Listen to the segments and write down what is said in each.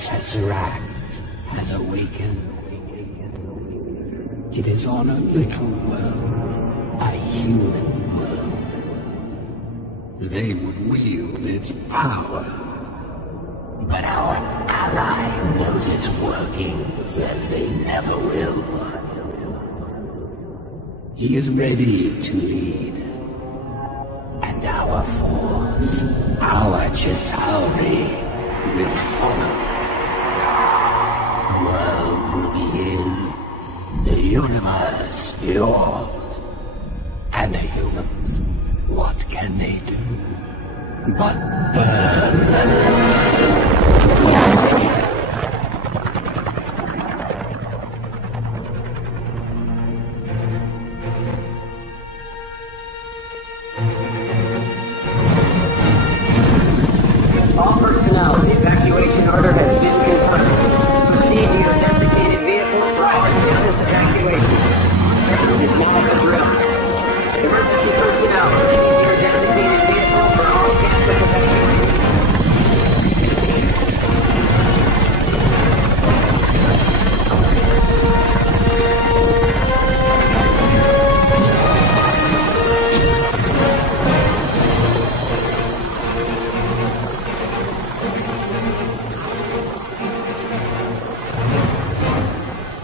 Tesseract has awakened. It is on a little world, a human world. They would wield its power. But our ally knows its workings as they never will. He is ready to lead. And our force, our Chitauri, will follow. The world will be his, the universe yours. And the humans, what can they do but burn? All personnel, the evacuation order has been confirmed. Proceed to your designated vehicles for our safest evacuation. It's now the drill. Emergency personnel, proceed to your designated vehicles for all campus evacuation.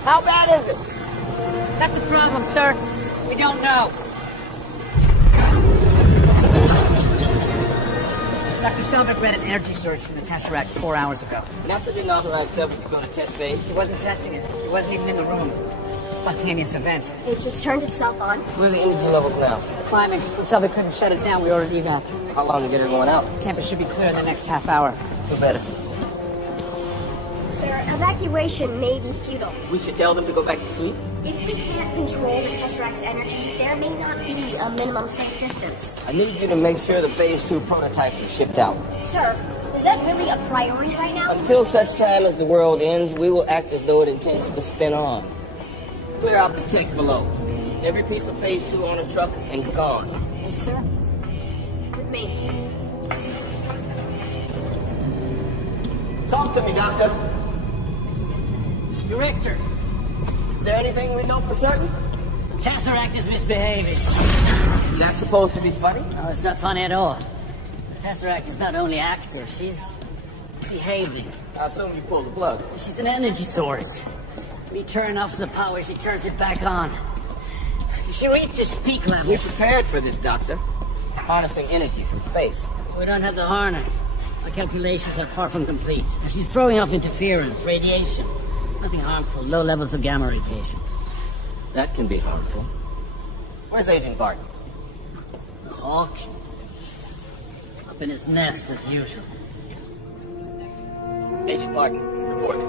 How bad is it? That's the problem, sir. We don't know. Dr. Selvig read an energy surge from the Tesseract 4 hours ago. NASA didn't authorize Selvig to go to test phase. He wasn't testing it. He wasn't even in the room. Spontaneous event. It just turned itself on. Where are the energy levels now? Climbing. When Selvig couldn't shut it down, we ordered evac. How long to get everyone out? Campus should be clear in the next half hour. Who better? Sir, evacuation may be futile. We should tell them to go back to sleep? If we can't control the Tesseract's energy, there may not be a minimum safe distance. I need you to make sure the Phase 2 prototypes are shipped out. Sir, is that really a priority right now? Until such time as the world ends, we will act as though it intends to spin on. Clear out the tech below. Every piece of Phase 2 on a truck and gone. Yes, sir. With me. Talk to me, Doctor. Director, Is there anything we know for certain? the Tesseract is misbehaving. Is that supposed to be funny? No, it's not funny at all. The Tesseract is not only active, she's behaving. I assume you pulled the plug. She's an energy source. We turn off the power, she turns it back on. She reaches peak level. We prepared for this, Doctor. Harnessing energy from space. We don't have the harness. Our calculations are far from complete. And she's throwing off interference, radiation. Nothing harmful, low levels of gamma radiation. That can be harmful. Where's Agent Barton? The hawk, up in his nest as usual. Agent Barton, report.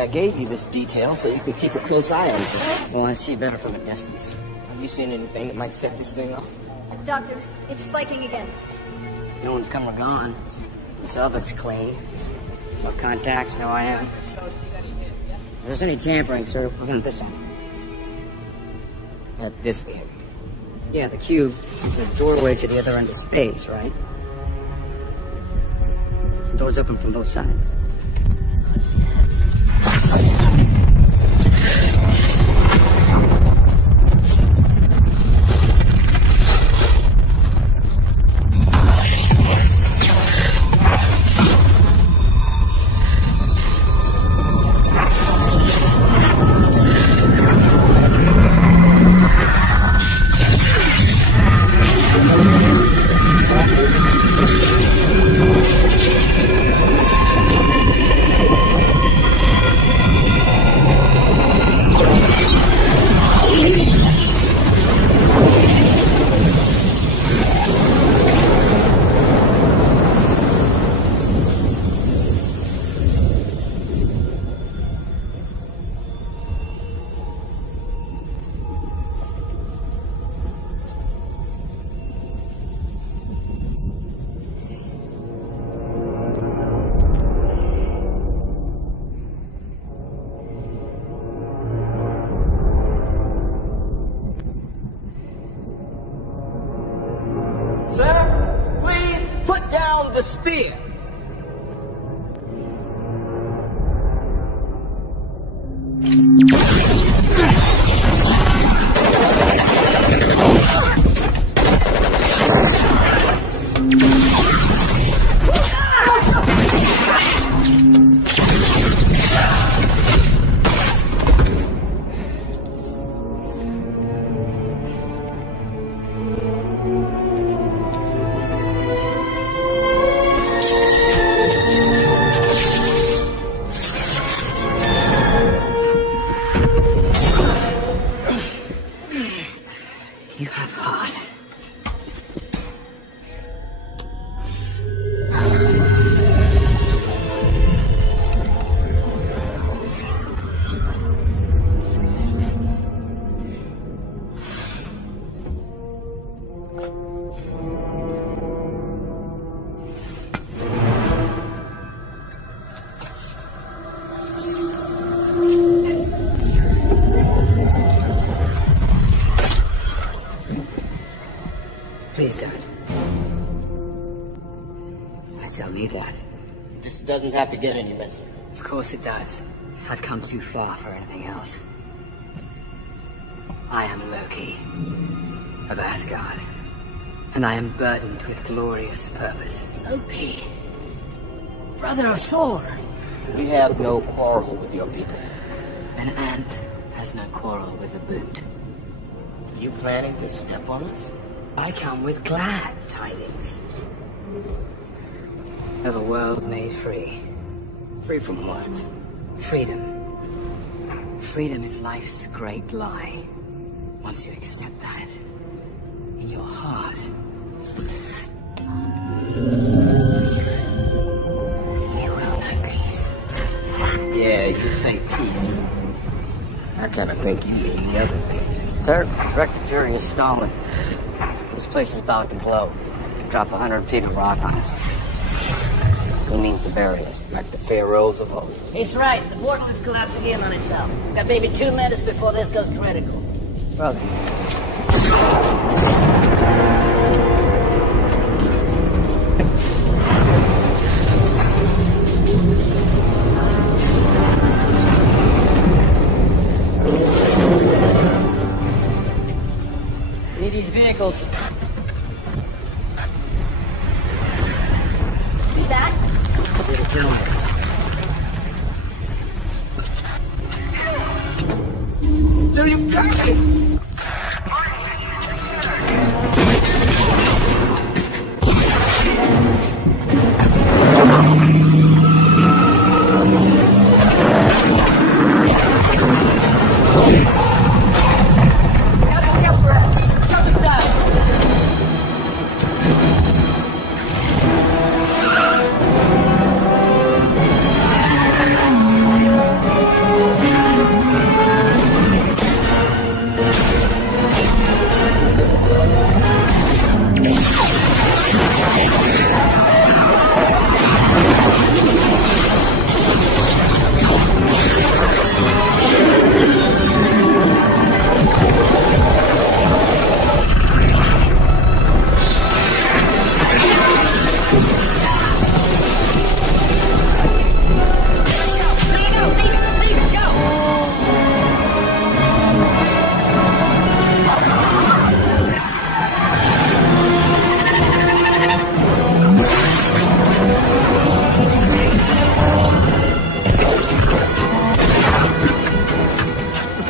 I gave you this detail so you could keep a close eye on this. Well, I see better from a distance. Have you seen anything that might set this thing off? Doctor, it's spiking again. No one's come or gone. The Selvig's clean. No contacts, no IM. If there's any tampering, sir, we're gonna this one. At this end. Yeah, the cube is a doorway to the other end of space, right? Doors open from both sides. Sir, please put down the spear. doesn't have to get any messier. Of course it does. I've come too far for anything else. I am Loki of Asgard, and I am burdened with glorious purpose. Loki, brother of Thor. We have no quarrel with your people. An ant has no quarrel with a boot. You planning to step on us? I come with glad tidings of a world made free. Free from what? Freedom. Freedom is life's great lie. Once you accept that in your heart, you will know peace. Yeah, you say peace. I kind of think you mean the other thing. Sir, director jury is Stalin. This place is about to blow. Drop 100 feet of rock on us. He means to bury us. Like the pharaohs of old. He's right. The portal is collapsing in on itself. Got maybe 2 minutes before this goes critical. Brother. Need these vehicles. Who's that? You're killing me. Do you catch it?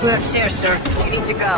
We're upstairs, sir. We need to go.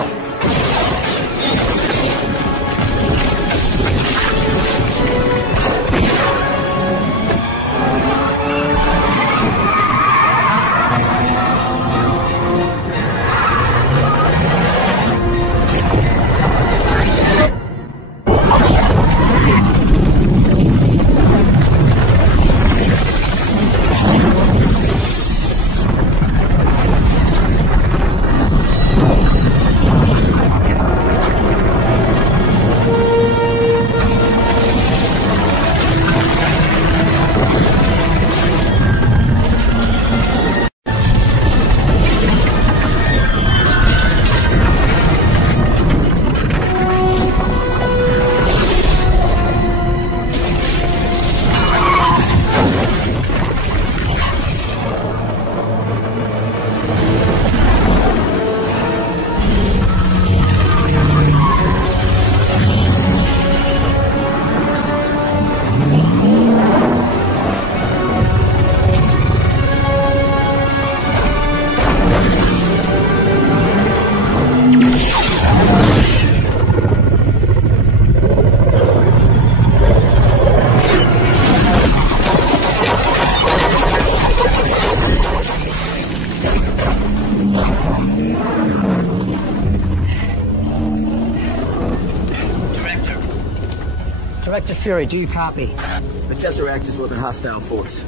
Director Fury, do you copy? The Tesseract is with a hostile force.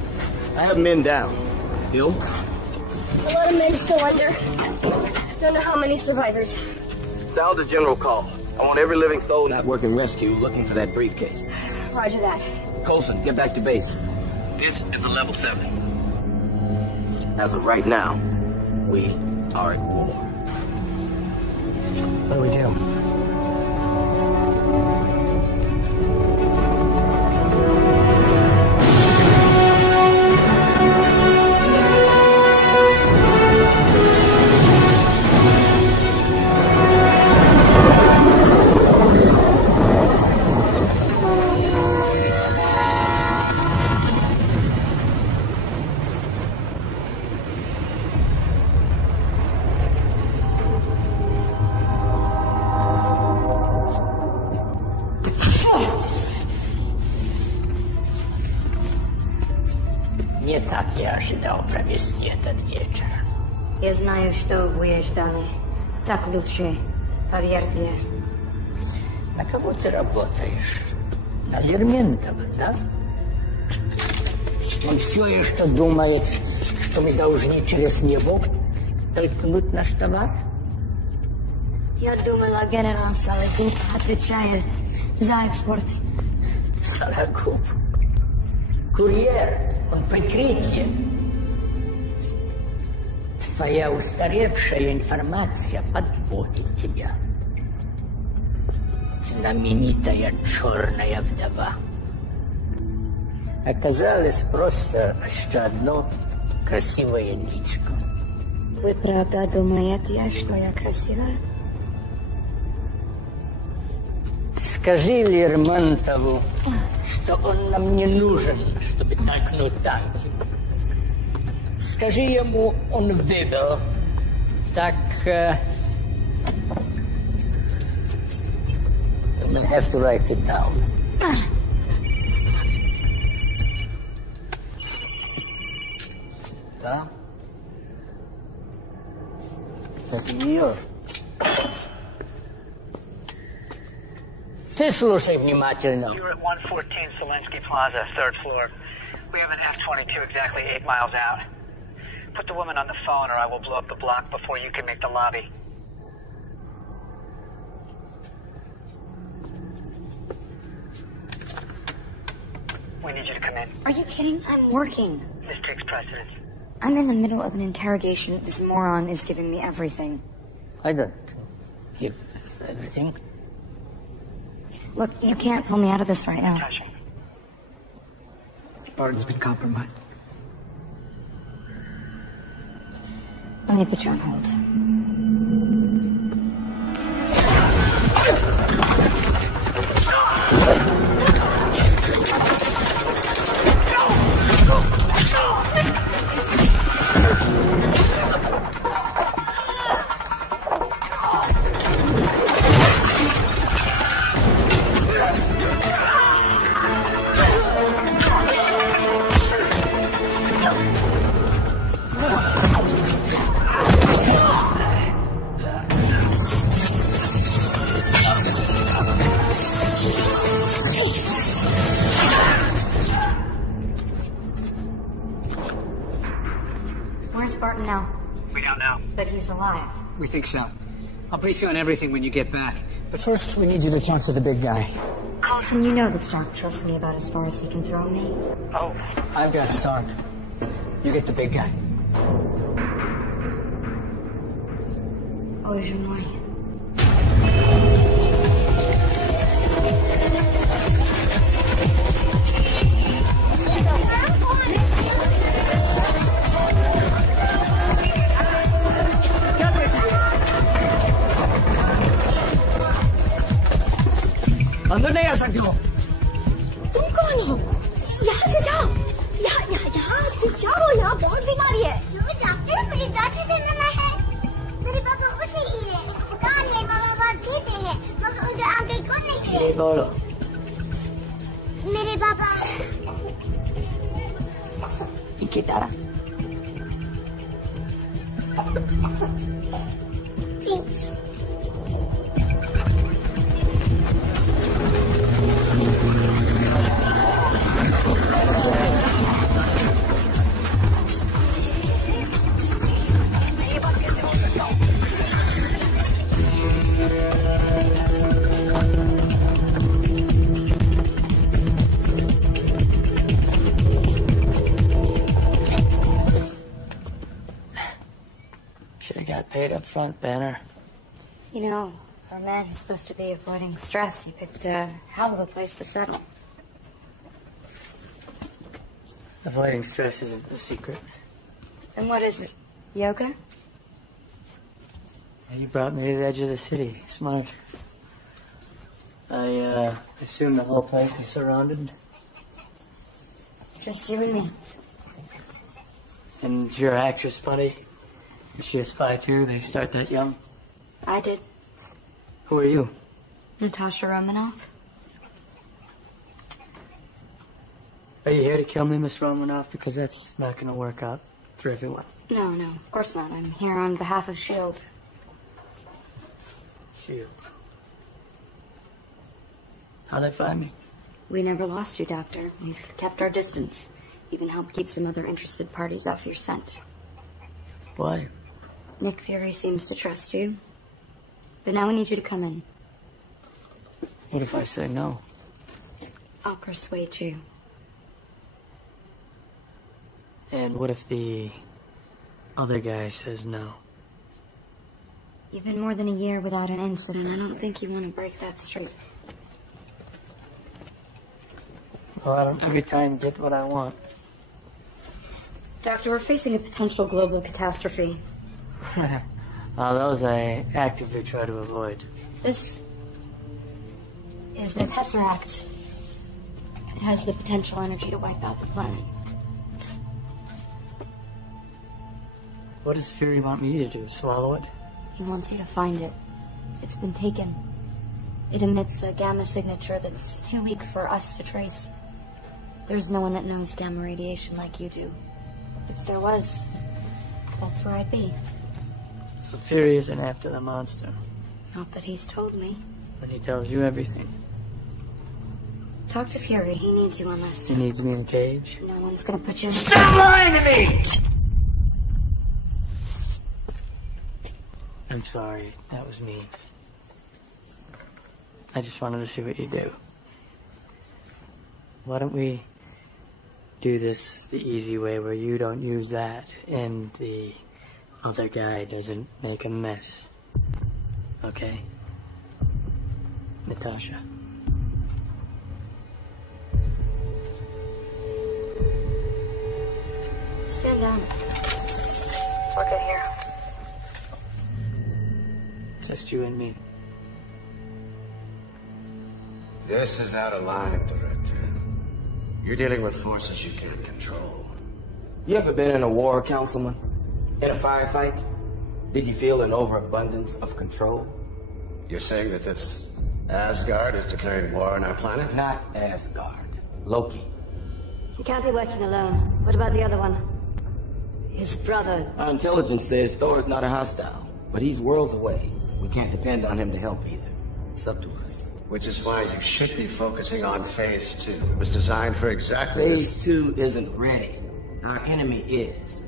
I have men down. Bill? A lot of men still under. Don't know how many survivors. Sound the general call. I want every living soul not working rescue looking for that briefcase. Roger that. Coulson, get back to base. This is a level 7. As of right now, we are at war. What do we do? провести этот вечер. Я знаю, что будешь далее. Так лучше, поверьте. На кого ты работаешь? На Лерментова, да? Он все еще думает, что мы должны через него толкнуть наш товар? Я думала, генерал Сологуб отвечает за экспорт. Сологуб. Курьер, он прикрытие. Твоя устаревшая информация подводит тебя. Знаменитая черная вдова. Оказалось просто еще одно красивое личико. Вы правда думаете, что я красивая? Скажи Лермонтову, что он нам не нужен, чтобы толкнуть танки. Скажи ему, он выбил. Так... We'll have to write it down. Да? Это ее. Ты слушай внимательно. You're at 114 Selensky Plaza, 3rd floor. We have an F-22 exactly 8 miles out. Put the woman on the phone or I will blow up the block before you can make the lobby. We need you to come in. Are you kidding? I'm working. This takes precedence. I'm in the middle of an interrogation. This moron is giving me everything. I don't give everything. Look, you can't pull me out of this right now. Touching. Barton's been compromised. Let me put you on hold. Where's Barton now? We don't know. But he's alive. We think so. I'll brief you on everything when you get back. But first, we need you to talk to the big guy. Carlson, you know that Stark trusts me about as far as he can throw me. Oh, I've got Stark. You get the big guy. Oh, je moi. अंदर नहीं आ सकते हो। तुम कौन हो? यहाँ से जाओ। यहाँ से जाओ। यहाँ बहुत बीमारी है। डॉक्टर मेरी दादी से मिलना है। मेरे पापा उठ नहीं है। दुकान है मामा बाप देते हैं मगर उधर आगे कौन नहीं है? बोलो। मेरे पापा Kitara. Please Should have got paid up front, Banner. You know, for a man who's supposed to be avoiding stress, he picked a hell of a place to settle. Avoiding stress isn't the secret. Then what is it? Yoga? You brought me to the edge of the city. Smart. I assume the whole place is surrounded. Just you and me. And your actress buddy? Is she a spy too? They start that young? I did. Who are you? Natasha Romanoff. Are you here to kill me, Miss Romanoff? Because that's not going to work out. for everyone. No, of course not. I'm here on behalf of S.H.I.E.L.D. S.H.I.E.L.D. How'd they find me? We never lost you, Doctor. We've kept our distance. Even helped keep some other interested parties off your scent. Why? Nick Fury seems to trust you. But now we need you to come in. What if I say no? I'll persuade you. And what if the other guy says no? You've been more than a year without an incident. I don't think you want to break that streak. Well, I don't every time get what I want. Doctor, we're facing a potential global catastrophe. Those I actively try to avoid. This is the Tesseract. It has the potential energy to wipe out the planet. What does Fury want me to do? Swallow it? He wants you to find it. It's been taken. It emits a gamma signature that's too weak for us to trace. There's no one that knows gamma radiation like you do. If there was, that's where I'd be. So Fury isn't after the monster. Not that he's told me. When he tells you everything. Talk to Fury. He needs you on this. He needs me in a cage. No one's gonna put you in. Stop lying to me! I'm sorry. That was me. I just wanted to see what you do. Why don't we do this the easy way where you don't use that and the other guy doesn't make a mess? Okay? Natasha. Stand down. We're good here. Just you and me. This is out of line, Director. You're dealing with forces you can't control. You ever been in a war, Councilman? In a firefight? Did you feel an overabundance of control? You're saying that this Asgard is declaring war on our planet? Not Asgard. Loki. He can't be working alone. What about the other one? His brother. Our intelligence says Thor's not a hostile, but he's worlds away. We can't depend on him to help either. It's up to us. Which is why you should be focusing on Phase 2. It was designed for exactly this. Phase 2 isn't ready. Our enemy is.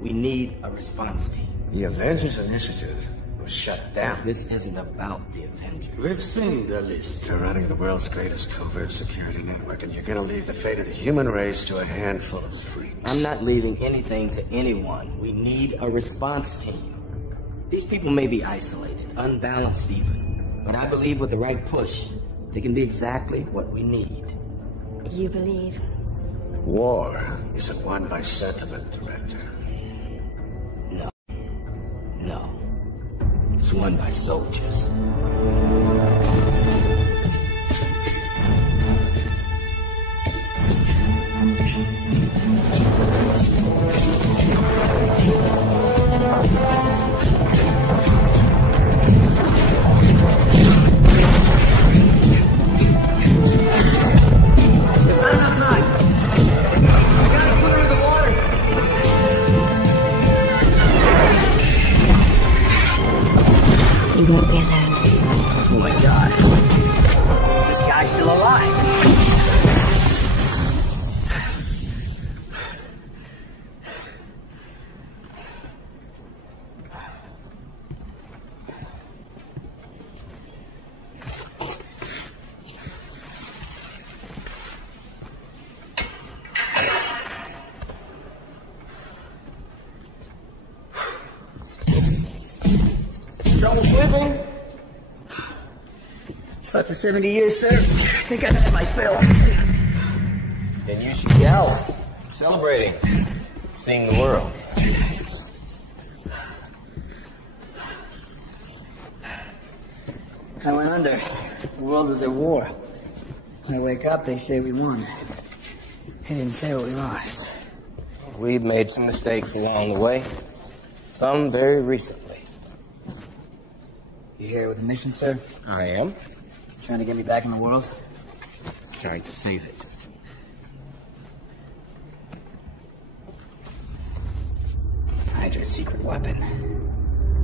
We need a response team. The Avengers initiative was shut down. This isn't about the Avengers. We've seen the list. You're running the world's greatest covert security network, and you're gonna leave the fate of the human race to a handful of freaks. I'm not leaving anything to anyone. We need a response team. These people may be isolated, unbalanced even, but I believe with the right push, they can be exactly what we need. You believe? War isn't won by sentiment, Director. No. No. It's won by soldiers. You won't be alone. Oh my god. This guy's still alive. Trouble sleeping? Slept for 70 years, sir. I think I've had my fill. Then you should be out, celebrating, seeing the world. I went under. The world was at war. When I wake up, they say we won. They didn't say what we lost. We've made some mistakes along the way, some very recently. You here with a mission, sir? I am Trying to get me back in the world? trying to save it. after a secret weapon.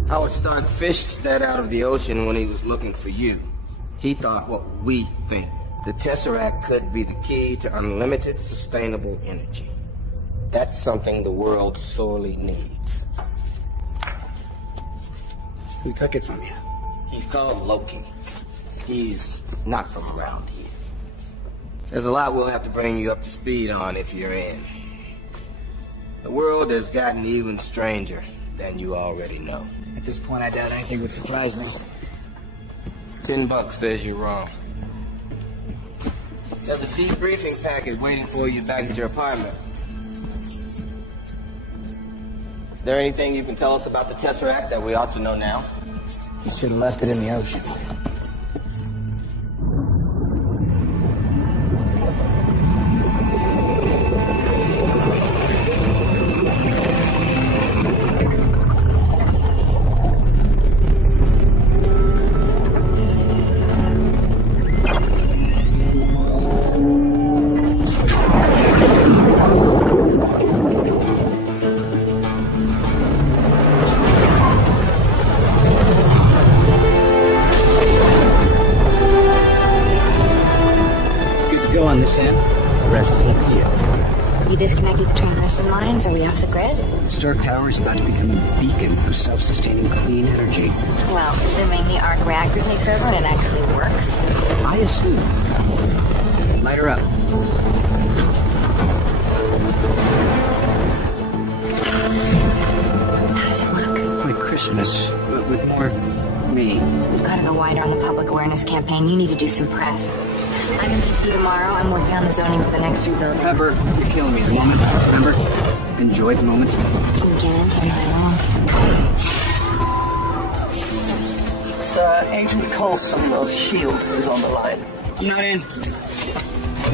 Howard Stark fished that out of the ocean when he was looking for you. He thought what we think. The Tesseract could be the key to unlimited sustainable energy. That's something the world sorely needs. Who took it from you? He's called Loki. He's not from around here. There's a lot we'll have to bring you up to speed on if you're in. The world has gotten even stranger than you already know. At this point, I doubt anything would surprise me. $10 says you're wrong. There's a debriefing packet waiting for you back at your apartment. Is there anything you can tell us about the Tesseract that we ought to know now? You should have left it in the ocean. Stark Tower is about to become a beacon of self-sustaining clean energy. Well, assuming the arc reactor takes over and it actually works. I assume. Light her up. How does it look? Like Christmas, but with more me. We've got to go wider on the public awareness campaign. You need to do some press. I'm in DC tomorrow. I'm working on the zoning for the next 3 buildings. Pepper, you're killing me at the moment. Remember? Enjoy the moment. Again, am I wrong? Agent Coulson of S.H.I.E.L.D. is on the line. I'm not in.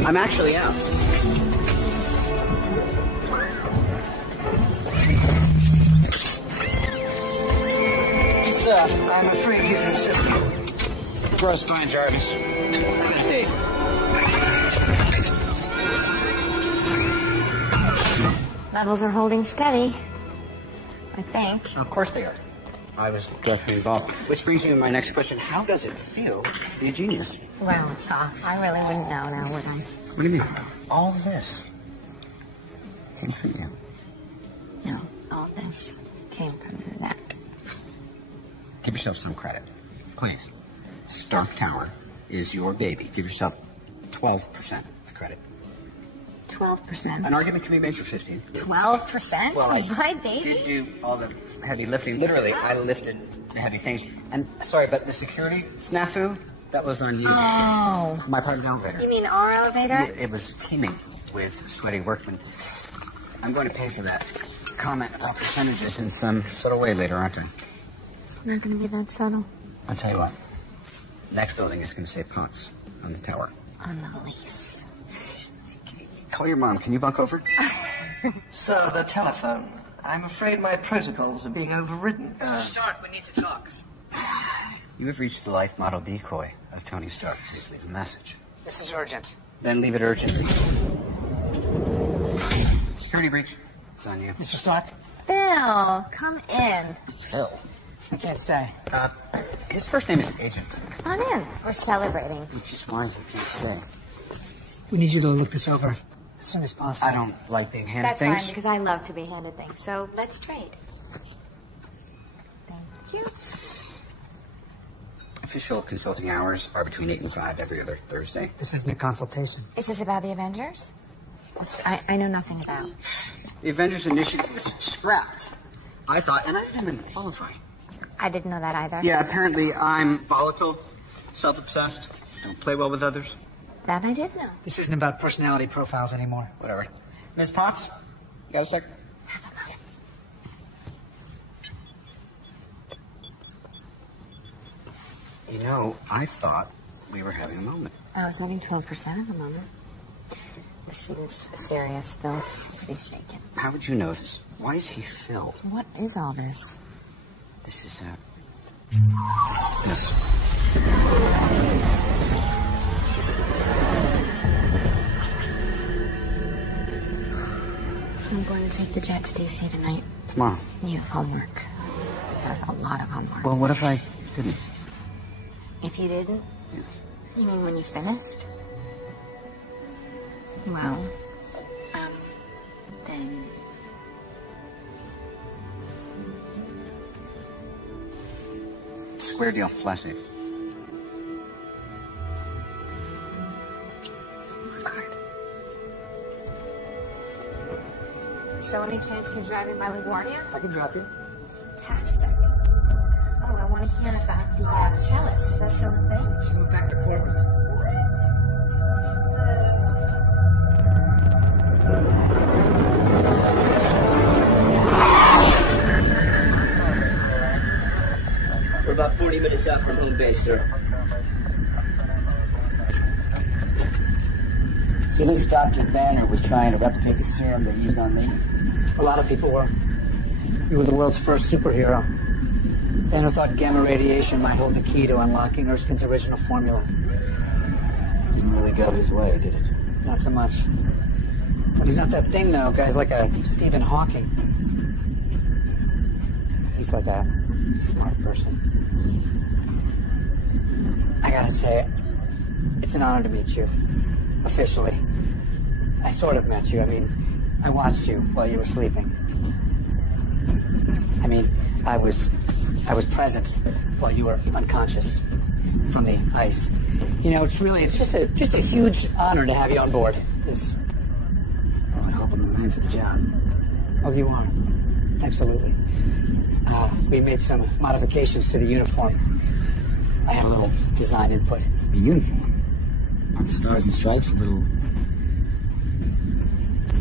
I'm actually out. Sir, I'm afraid he's insisting. Gross fine, Jarvis. Good day. Levels are holding steady. I think. Of course they are. I was directly involved. Which brings me to my next question. How does it feel to be a genius? Well, I really wouldn't know now, would I? What do you mean? All of this came from you. No, all this came from that. Give yourself some credit. Please. Stark Tower is your baby. Give yourself 12% credit. 12%? An argument can be made for 15. 12%? Well, so my baby? did do all the heavy lifting. Literally, I lifted the heavy things. And, sorry, but the security snafu, that was on you. Oh. My private elevator. You mean our elevator? It was teeming with sweaty workmen. I'm going to pay for that comment about percentages in some subtle way later, aren't I? Not going to be that subtle. I'll tell you what. Next building is going to say Potts on the tower. On the lease. Call your mom. Can you bunk over? Sir, the telephone. I'm afraid my protocols are being overridden. Stark, we need to talk. You have reached the life model decoy of Tony Stark. Please leave a message. This is urgent. Then leave it urgently. Security breach. It's on you. Mr. Stark? Phil, come in. Phil. I can't stay. His first name is Agent. Come on in. We're celebrating. Which is why he can't stay. We need you to look this over as soon as possible. I don't like being handed That's things. fine, because I love to be handed things. So let's trade. Thank you. Official consulting hours are between 8 and 5 every other Thursday. This isn't a consultation. Is this about the Avengers? I know nothing about. The Avengers initiative was scrapped. I thought, and I didn't even qualify. I didn't know that either. Yeah, apparently I'm volatile, self-obsessed, don't play well with others. That I did know. This isn't about personality profiles anymore. Whatever. Ms. Potts, you got a sec? You know, I thought we were having a moment. I was having 12% at the moment. This seems serious, Phil. I'm pretty shaken. How would you notice? Why is he Phil? What is all this? This is, Yes. I'm going to take the jet to DC tonight. Tomorrow. You have homework. I have a lot of homework. Well, what if I didn't? If you didn't? You mean when you finished? Well, then... Square deal. Flash it. Card. So any chance you're driving by LaGuardia? I can drop you. Fantastic. Oh, I want to hear about the cellist. Is that still a thing? She moved back to corporate. We're about 40 minutes out from home base, sir. So this Dr. Banner was trying to replicate the serum they used on me? A lot of people were. You were the world's first superhero. Banner thought gamma radiation might hold the key to unlocking Erskine's original formula. Didn't really go his way, did it? Not so much. But he's not that thing, though. Guy's like a Stephen Hawking. He's like a smart person. I gotta say, it's an honor to meet you. Officially. I sort of met you. I mean, I watched you while you were sleeping. I mean, I was present while you were unconscious from the ice. You know, it's just a huge honor to have you on board. Well, I hope I'm right for the job. Oh, you are. Absolutely. We made some modifications to the uniform. I had a little design input. The uniform? Aren't the stars and stripes a little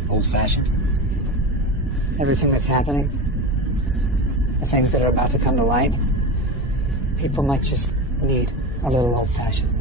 old-fashioned? Everything that's happening, the things that are about to come to light, people might just need a little old-fashioned.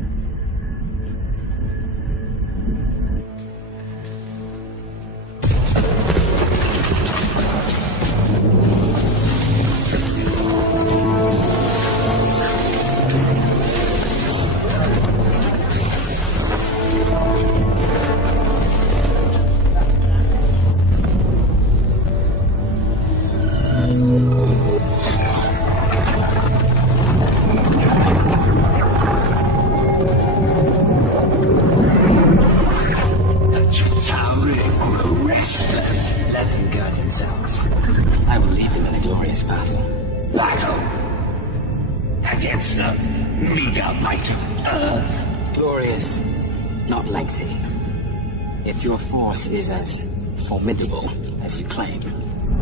Is as formidable as you claim.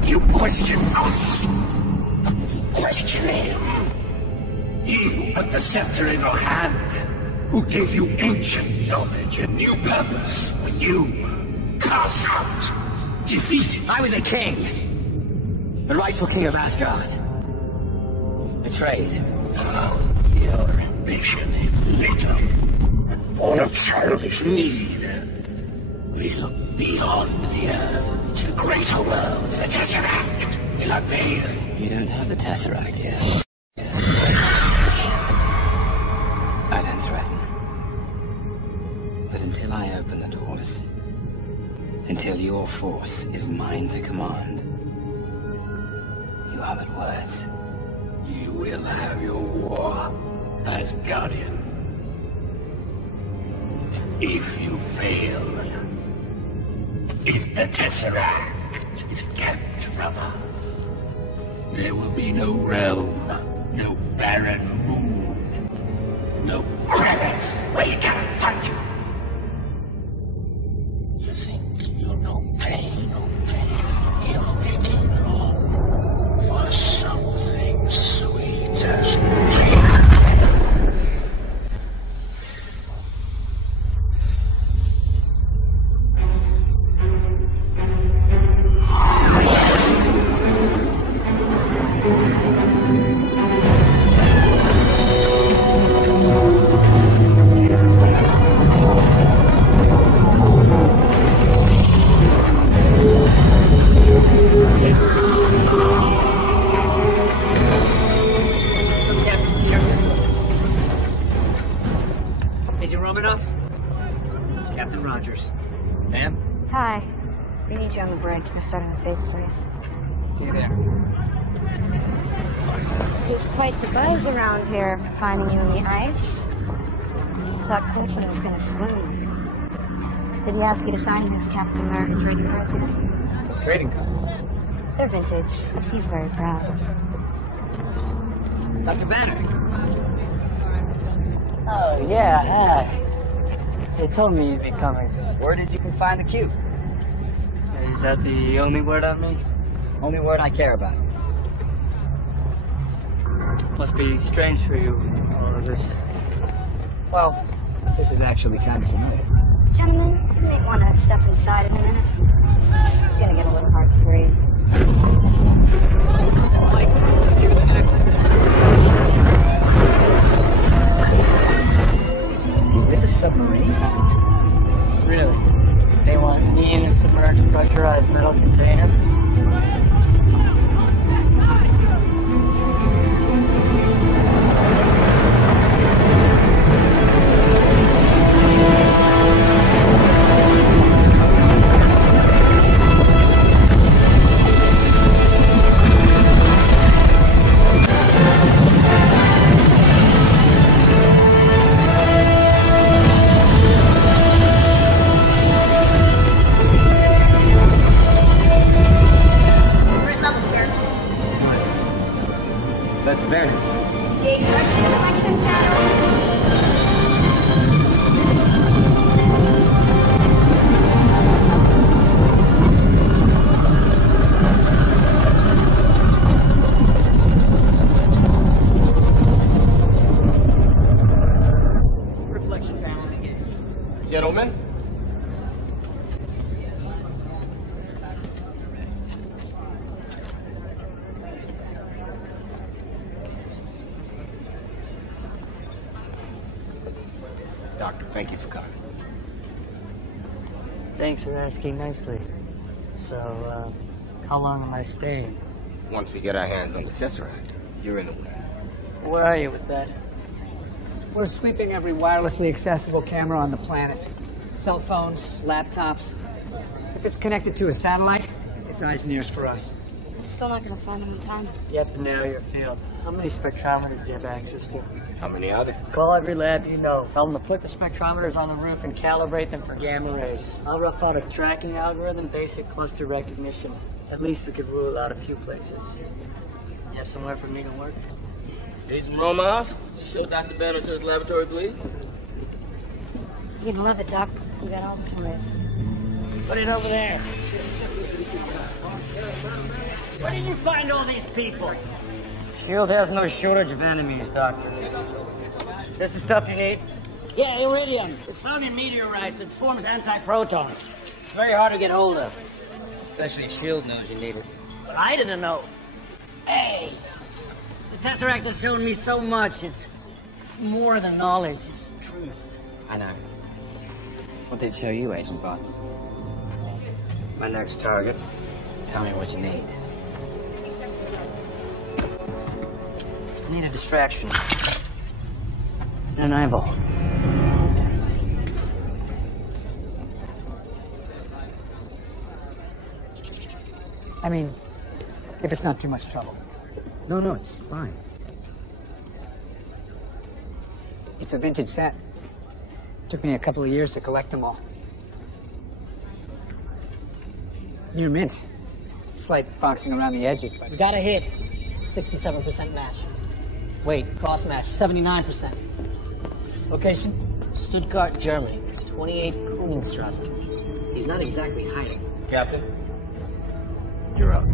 You question us. Question him. He who put the scepter in your hand, who gave you ancient knowledge and new purpose when you cast out, defeated. I was a king. The rightful king of Asgard. Betrayed. Your ambition is little. For a childish need. We look beyond the earth to greater worlds. The Tesseract will unveil. You don't have the Tesseract yet. I don't threaten. But until I open the doors, until your force is mine to command, you have it words. You will have your war as Guardian. If you fail, if the Tesseract is kept from us, there will be no realm, no barren moon, no crevice where you cannot find you. You think you know pain, you're getting wrong. For something sweet as pain. you on the bridge. They're starting a face race. See you there. There's quite the buzz around here for finding you in the ice. Thought Coulson was gonna swoon. Did he ask you to sign his Captain America trading cards again? Trading cards? They're vintage. He's very proud. Dr. Banner. Oh, yeah, hi. They told me you'd be coming. Word is you can find the cube. Is that the only word on me? Only word I care about. Must be strange for you, all of this. Well, this is actually kind of familiar. Gentlemen, you may want to step inside in a minute. It's gonna get a little hard to breathe. Is this a submarine? Really? They want me in a submerged, pressurized metal container? That's Avengers. Gate selection channel. Reflection panel engaged. Gentlemen. Doctor, thank you for coming. Thanks for asking nicely. So, how long am I staying? Once we get our hands on the Tesseract, you're in the way. Where are you with that? We're sweeping every wirelessly accessible camera on the planet. Cell phones, laptops. If it's connected to a satellite, it's eyes and ears for us. Still not gonna find him in time. You have to narrow your field. How many spectrometers do you have access to? How many are there? Call every lab you know. Tell them to put the spectrometers on the roof and calibrate them for gamma rays. I'll rough out a tracking algorithm, basic cluster recognition. At least we could rule out a few places. You have somewhere for me to work? Need some Romanov? Show Dr. Banner to his laboratory, please. You'd love it, Doc. You got all the toys. Put it over there. Where did you find all these people? S.H.I.E.L.D. has no shortage of enemies, Doctor. Is this the stuff you need? Yeah, iridium. It's found in meteorites. It forms antiprotons. It's very hard to get hold of. Especially S.H.I.E.L.D. knows you need it. But I didn't know. Hey! The Tesseract has shown me so much. It's more than knowledge. It's truth. I know. What did it show you, Agent Bond? My next target. Tell me what you need. I need a distraction. An eyeball. I mean, if it's not too much trouble. No, it's fine. It's a vintage set. Took me a couple of years to collect them all. Near mint. Slight boxing around the edges, but... We got a hit. 67% match. Wait, cross match, 79%. Location? Stuttgart, Germany. 28 Königstrasse. He's not exactly hiding. Captain, you're up.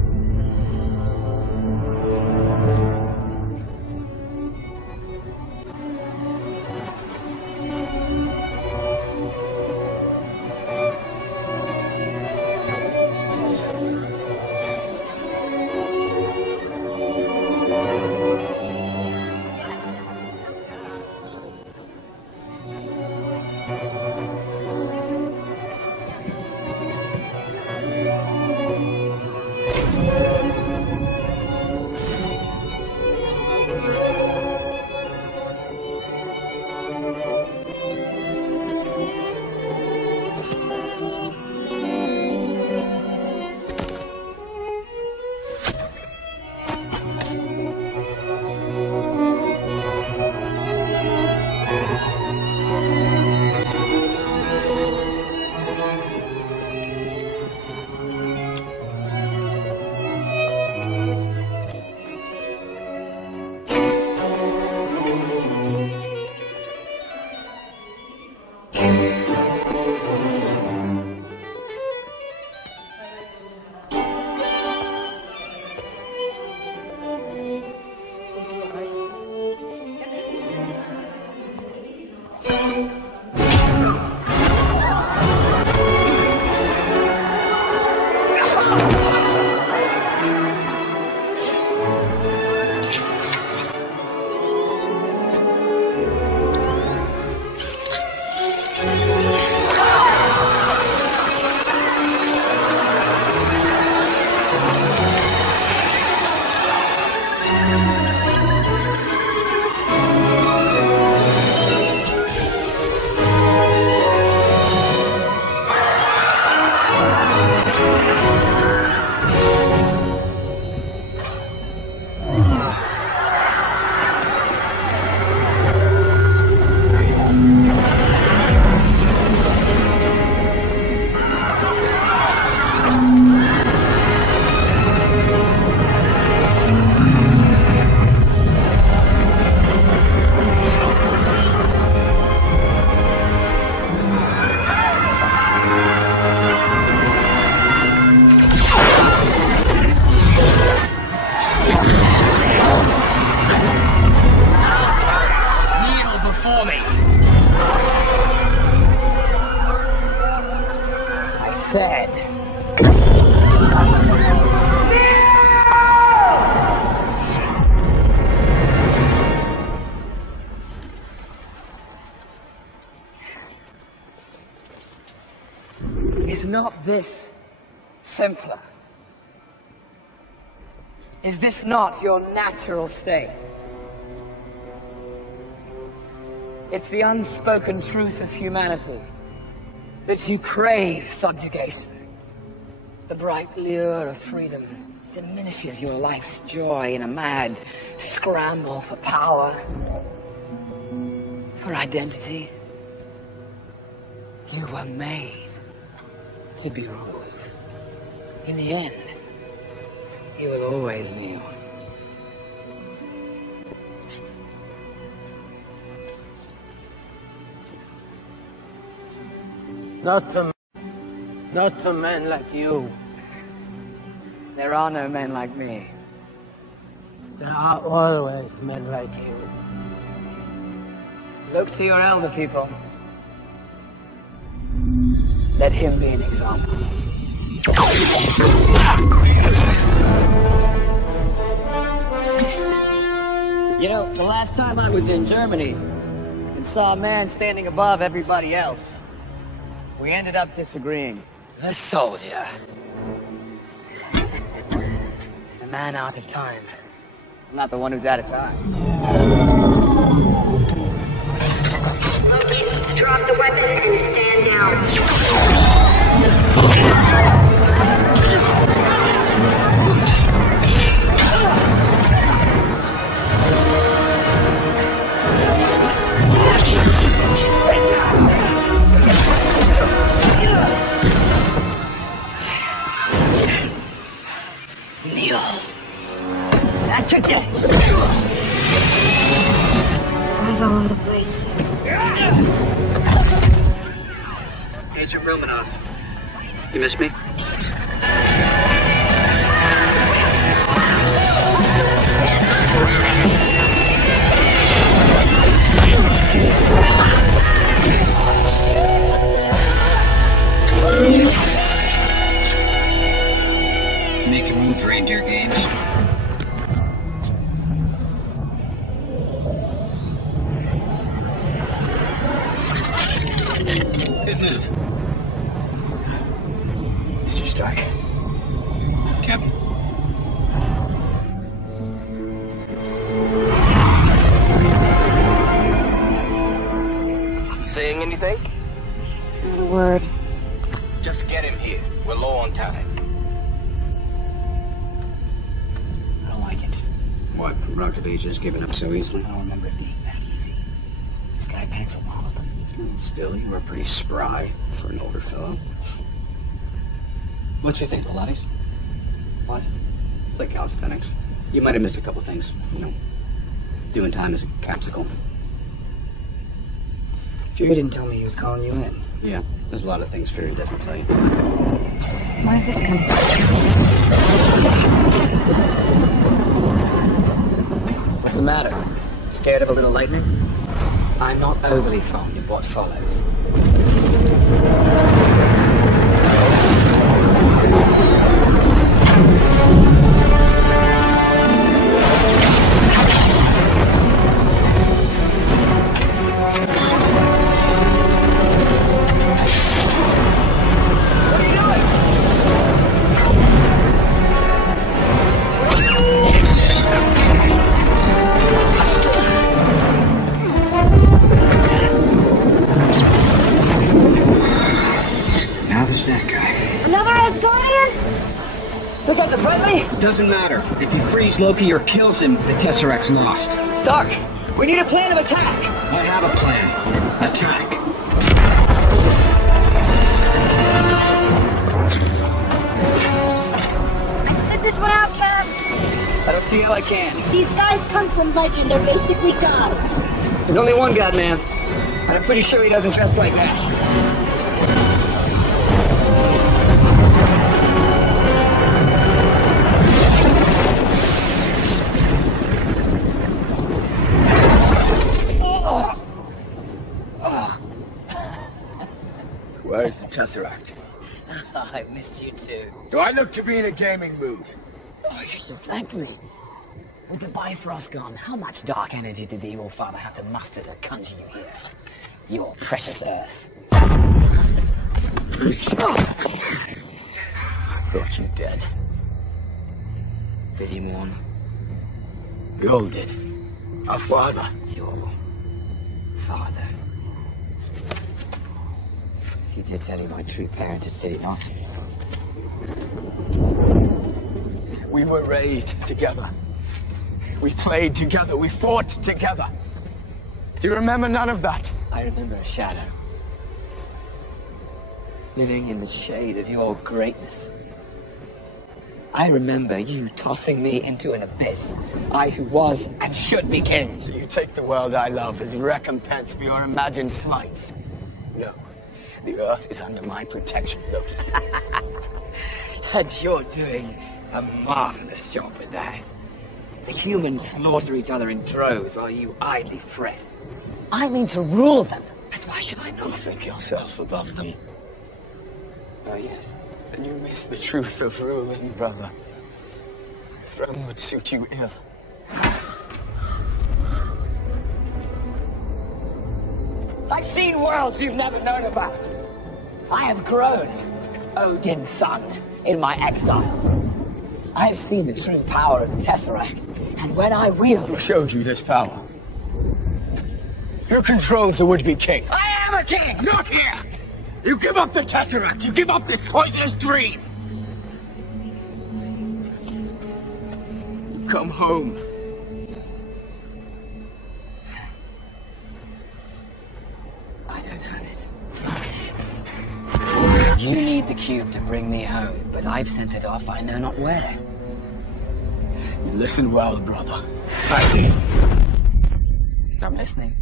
not this simpler? Is this not your natural state? It's the unspoken truth of humanity that you crave subjugation. The bright lure of freedom diminishes your life's joy in a mad scramble for power, for identity. You were made to be ruled. In the end, you will always kneel. Not to men like you. There are no men like me. There are always men like you. Look to your elder people. Let him be an example. You know, the last time I was in Germany and saw a man standing above everybody else, we ended up disagreeing. The soldier. The man out of time. I'm not the one who's out of time. Drop the weapon and stand down. Kneel. That's it. Eyes all over the place. Agent Romanov, you miss me? Make a move, reindeer games. Good move. Mr. Stark. Captain. Saying anything? Not a word. Just get him here. We're low on time. I don't like it. What? Rocket agents giving up so easily? I don't remember it being that easy. This guy packs a wallop. Still, you were pretty spry for an older fellow. What you think, Pilates? What? It's like calisthenics. You might have missed a couple things. You know, doing time as a capsicle. Fury didn't tell me he was calling you in. Yeah, there's a lot of things Fury doesn't tell you. Where's this coming from? What's the matter? Scared of a little lightning? I'm not overly fond of what follows. Doesn't matter. If you freeze Loki or kills him, the Tesseract's lost. Stark, we need a plan of attack. I have a plan. Attack. Sit this one out, Cap. I don't see how I can. These guys come from legend. They're basically gods. There's only one god, man. And I'm pretty sure he doesn't dress like that. Where's the Tesseract? I missed you too. Do I look to be in a gaming mood? Oh, you should thank me. With the Bifrost gone, how much dark energy did the Evil Father have to muster to conjure you here? Your precious Earth. I thought you dead. Did you mourn? We all did. Our father. Your father. He did tell you my true parentage, did he not? We were raised together. We played together. We fought together. Do you remember none of that? I remember a shadow. Living in the shade of your greatness. I remember you tossing me into an abyss. I who was and should be king. So you take the world I love as recompense for your imagined slights. No. The earth is under my protection, Loki. And you're doing a marvelous job with that. The humans slaughter each other in droves while you idly fret. I mean to rule them. But why should I not think yourself above them? Oh, yes. Then you miss the truth of ruling, brother. The throne would suit you ill. I've seen worlds you've never known about. I have grown, Odin's son, in my exile. I have seen the true power of the Tesseract, and when I wield... Who showed you this power? Who controls the would-be king? I am a king! Not here! You give up the Tesseract! You give up this poisonous dream! You come home. I don't own it. You need the cube to bring me home, but I've sent it off I know not where. Listen well, brother. I'm listening.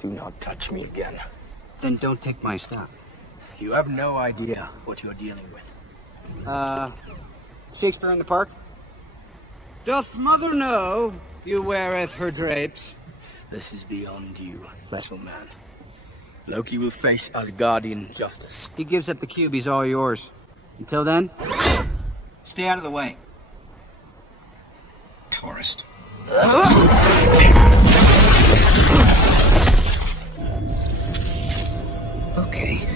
Do not touch me again. Then don't take my stuff. You have no idea what you're dealing with. Shakespeare in the Park? Doth mother know you weareth her drapes? This is beyond you, little man. Loki will face Asgardian justice. He gives up the cube, he's all yours. Until then, stay out of the way. Tourist. Okay.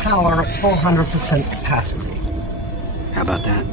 Power at 400% capacity. How about that?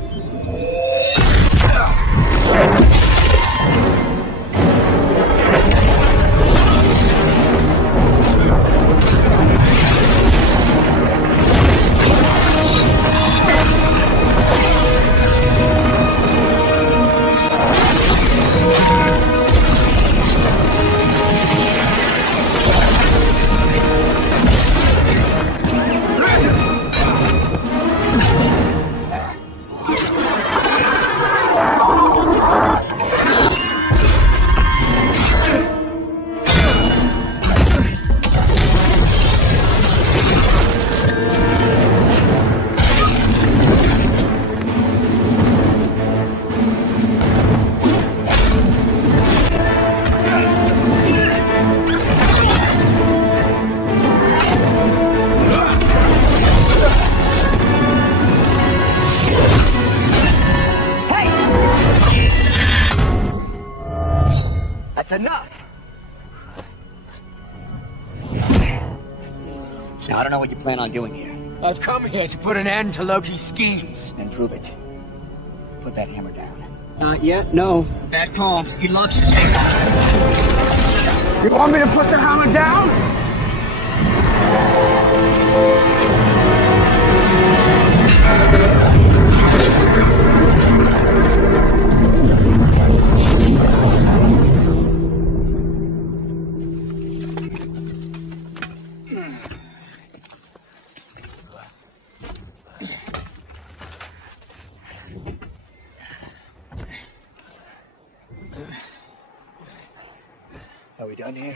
Now, I don't know what you plan on doing here. I've come here to put an end to Loki's schemes. Then prove it. Put that hammer down. Not yet, no. Bad call. He loves his hammer. You want me to put the hammer down? we done here?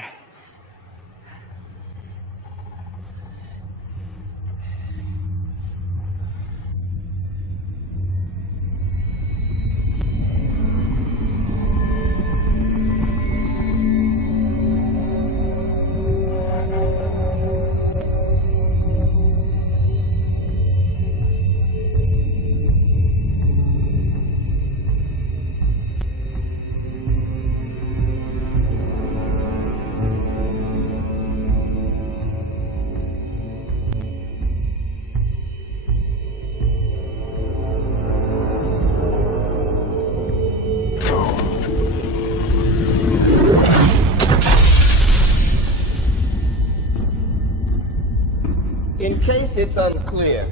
In case it's unclear,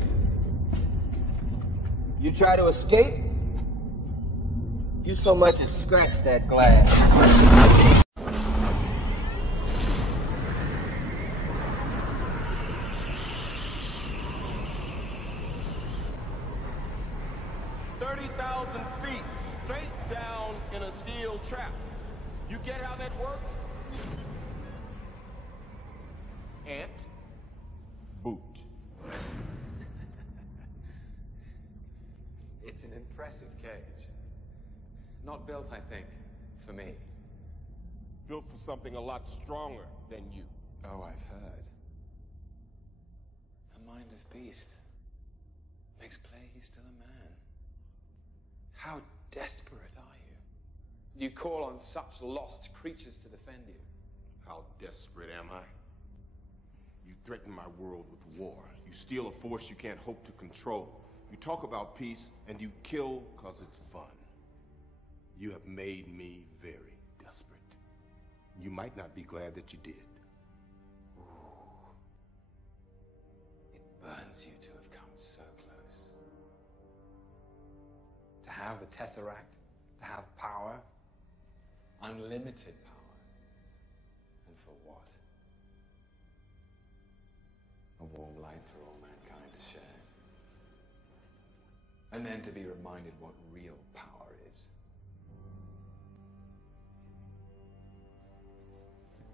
you try to escape, you so much as scratch that glass. Feet straight down in a steel trap. You get how that works? Ant, boot. It's an impressive cage. Not built, I think, for me. Built for something a lot stronger than you. Oh, I've heard. A mindless beast. Makes play he's still a man. How desperate are you? You call on such lost creatures to defend you. How desperate am I? You threaten my world with war. You steal a force you can't hope to control. You talk about peace, and you kill because it's fun. You have made me very desperate. You might not be glad that you did. Ooh. It burns you to have come so close. To have the Tesseract, to have power, unlimited power. And for what? A warm light for all mankind to share. And then to be reminded what real power is.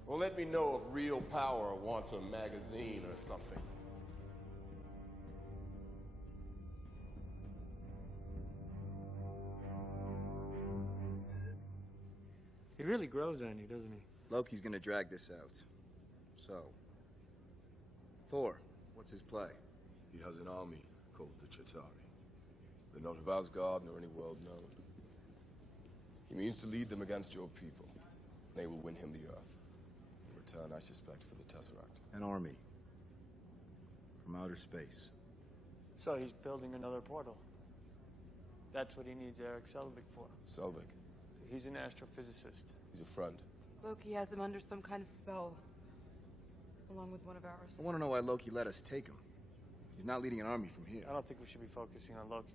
Well, let me know if real power wants a magazine or something. He really grows on you, doesn't he? Loki's gonna drag this out. So, Thor, what's his play? He has an army called the Chitauri. They're not of Asgard nor any world known. He means to lead them against your people. They will win him the Earth. In return, I suspect, for the Tesseract. An army. From outer space. So he's building another portal. That's what he needs Eric Selvig for. Selvig? He's an astrophysicist. He's a friend. Loki has him under some kind of spell. Along with one of ours. I want to know why Loki let us take him. He's not leading an army from here. I don't think we should be focusing on Loki.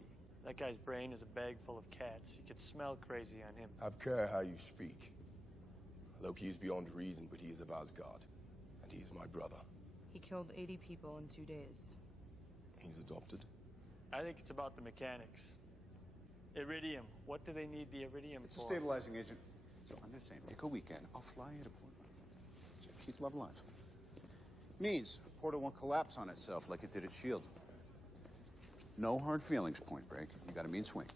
That guy's brain is a bag full of cats. You could smell crazy on him. Have care how you speak. Loki is beyond reason, but he is of Asgard. And he is my brother. He killed 80 people in 2 days. He's adopted? I think it's about the mechanics. Iridium. What do they need the iridium It's for? a stabilizing agent. So I'm just saying, pick a weekend. I'll fly you to Portland. Keith Love alive. Means portal won't collapse on itself like it did at S.H.I.E.L.D. No hard feelings, Point Break. You got a mean swing.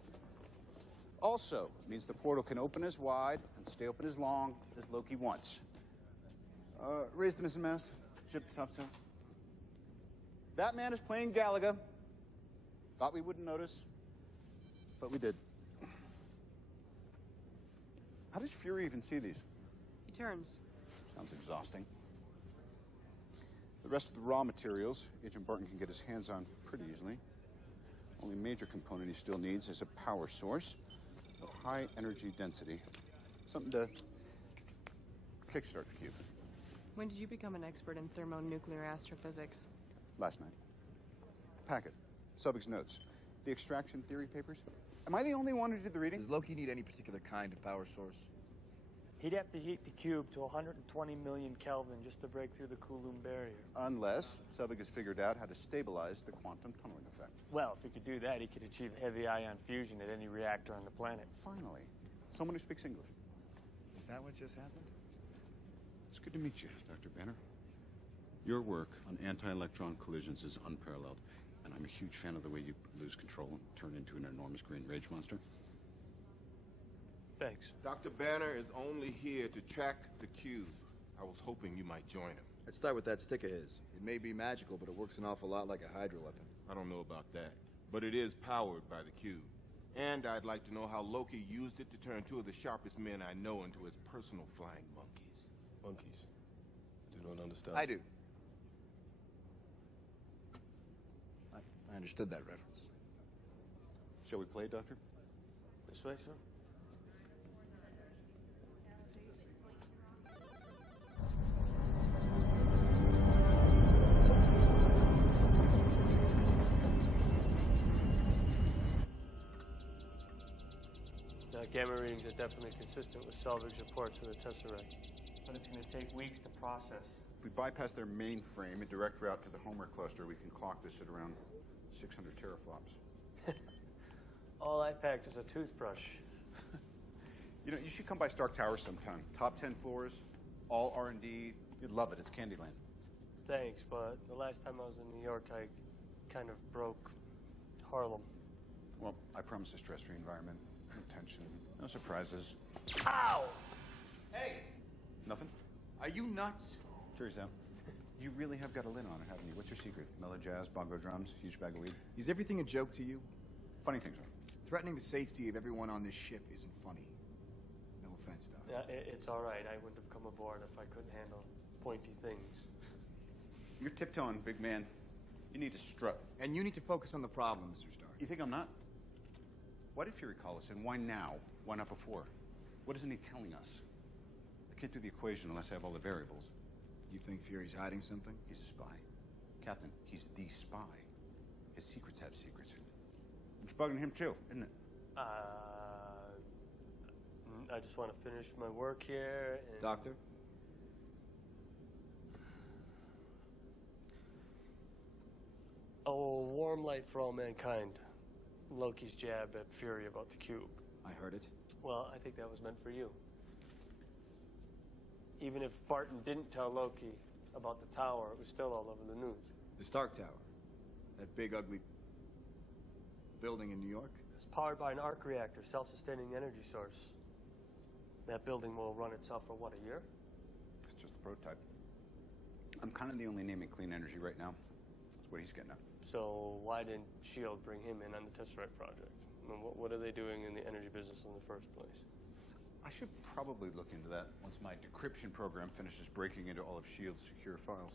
Also, means the portal can open as wide and stay open as long as Loki wants. Raise the missing mast. Ship the topsails. That man is playing Galaga. Thought we wouldn't notice, but we did. How does Fury even see these? He turns. Sounds exhausting. The rest of the raw materials, Agent Barton can get his hands on pretty easily. Only major component he still needs is a power source of high energy density. Something to kickstart the cube. When did you become an expert in thermonuclear astrophysics? Last night. The packet. Selvig's notes. The extraction theory papers. Am I the only one who did the reading? Does Loki need any particular kind of power source? He'd have to heat the cube to 120 million Kelvin just to break through the Coulomb barrier. Unless Selvig has figured out how to stabilize the quantum tunneling effect. Well, if he could do that, he could achieve heavy ion fusion at any reactor on the planet. Finally, someone who speaks English. Is that what just happened? Good to meet you, Dr. Banner. Your work on anti-electron collisions is unparalleled, and I'm a huge fan of the way you lose control and turn into an enormous green rage monster. Thanks. Dr. Banner is only here to track the cube. I was hoping you might join him. Let's start with that stick of his. It may be magical, but it works an awful lot like a Hydra weapon. I don't know about that, but it is powered by the cube. And I'd like to know how Loki used it to turn two of the sharpest men I know into his personal flying monkeys. Monkeys? I do not understand. I do. I understood that reference. Shall we play, Doctor? This way, sir? Gamma readings are definitely consistent with salvage reports of the Tesseract. But it's going to take weeks to process. If we bypass their mainframe and direct route to the Homer cluster, we can clock this at around 600 teraflops. All I packed was a toothbrush. You know, you should come by Stark Tower sometime. Top 10 floors, all R&D. You'd love it. It's Candyland. Thanks, but the last time I was in New York, I kind of broke Harlem. Well, I promise a stress-free environment. No tension, no surprises. Ow! Hey! Nothing? Are you nuts? Teresa, you really have got a lid on it, haven't you? What's your secret? Mellow jazz, bongo drums, huge bag of weed? Is everything a joke to you? Funny things are. Threatening the safety of everyone on this ship isn't funny. No offense, Doc. Yeah, it's all right. I wouldn't have come aboard if I couldn't handle pointy things. You're tiptoeing, big man. You need to strut. And you need to focus on the problem, Mr. Stark. You think I'm not? Why did Fury call us, and why now? Why not before? What isn't he telling us? I can't do the equation unless I have all the variables. You think Fury's hiding something? He's a spy. Captain, he's the spy. His secrets have secrets. It's bugging him too, isn't it? I just want to finish my work here and... Doctor? Oh, a warm light for all mankind. Loki's jab at Fury about the cube. I heard it. Well, I think that was meant for you. Even if Barton didn't tell Loki about the tower, it was still all over the news. The Stark Tower. That big, ugly building in New York? It's powered by an arc reactor, self-sustaining energy source. That building will run itself for, what, a year? It's just a prototype. I'm kind of the only name in clean energy right now. That's what he's getting at. So why didn't S.H.I.E.L.D. bring him in on the Tesseract project? I mean, what are they doing in the energy business in the first place? I should probably look into that once my decryption program finishes breaking into all of S.H.I.E.L.D.'s secure files.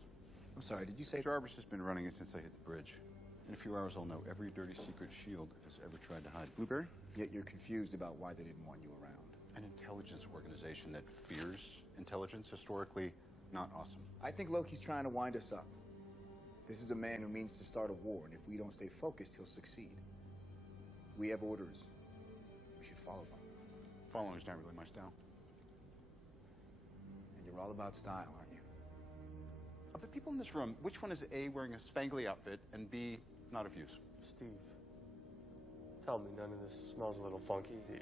I'm sorry, did you say... Jarvis has been running it since I hit the bridge. In a few hours, I'll know every dirty secret S.H.I.E.L.D. has ever tried to hide. Blueberry? Yet you're confused about why they didn't want you around. An intelligence organization that fears intelligence, historically not awesome. I think Loki's trying to wind us up. This is a man who means to start a war, and if we don't stay focused, he'll succeed. We have orders. We should follow them. Following's not really my style. And you're all about style, aren't you? Of the people in this room, which one is A, wearing a spangly outfit, and B, not of use? Steve, tell me none of this smells a little funky, do you?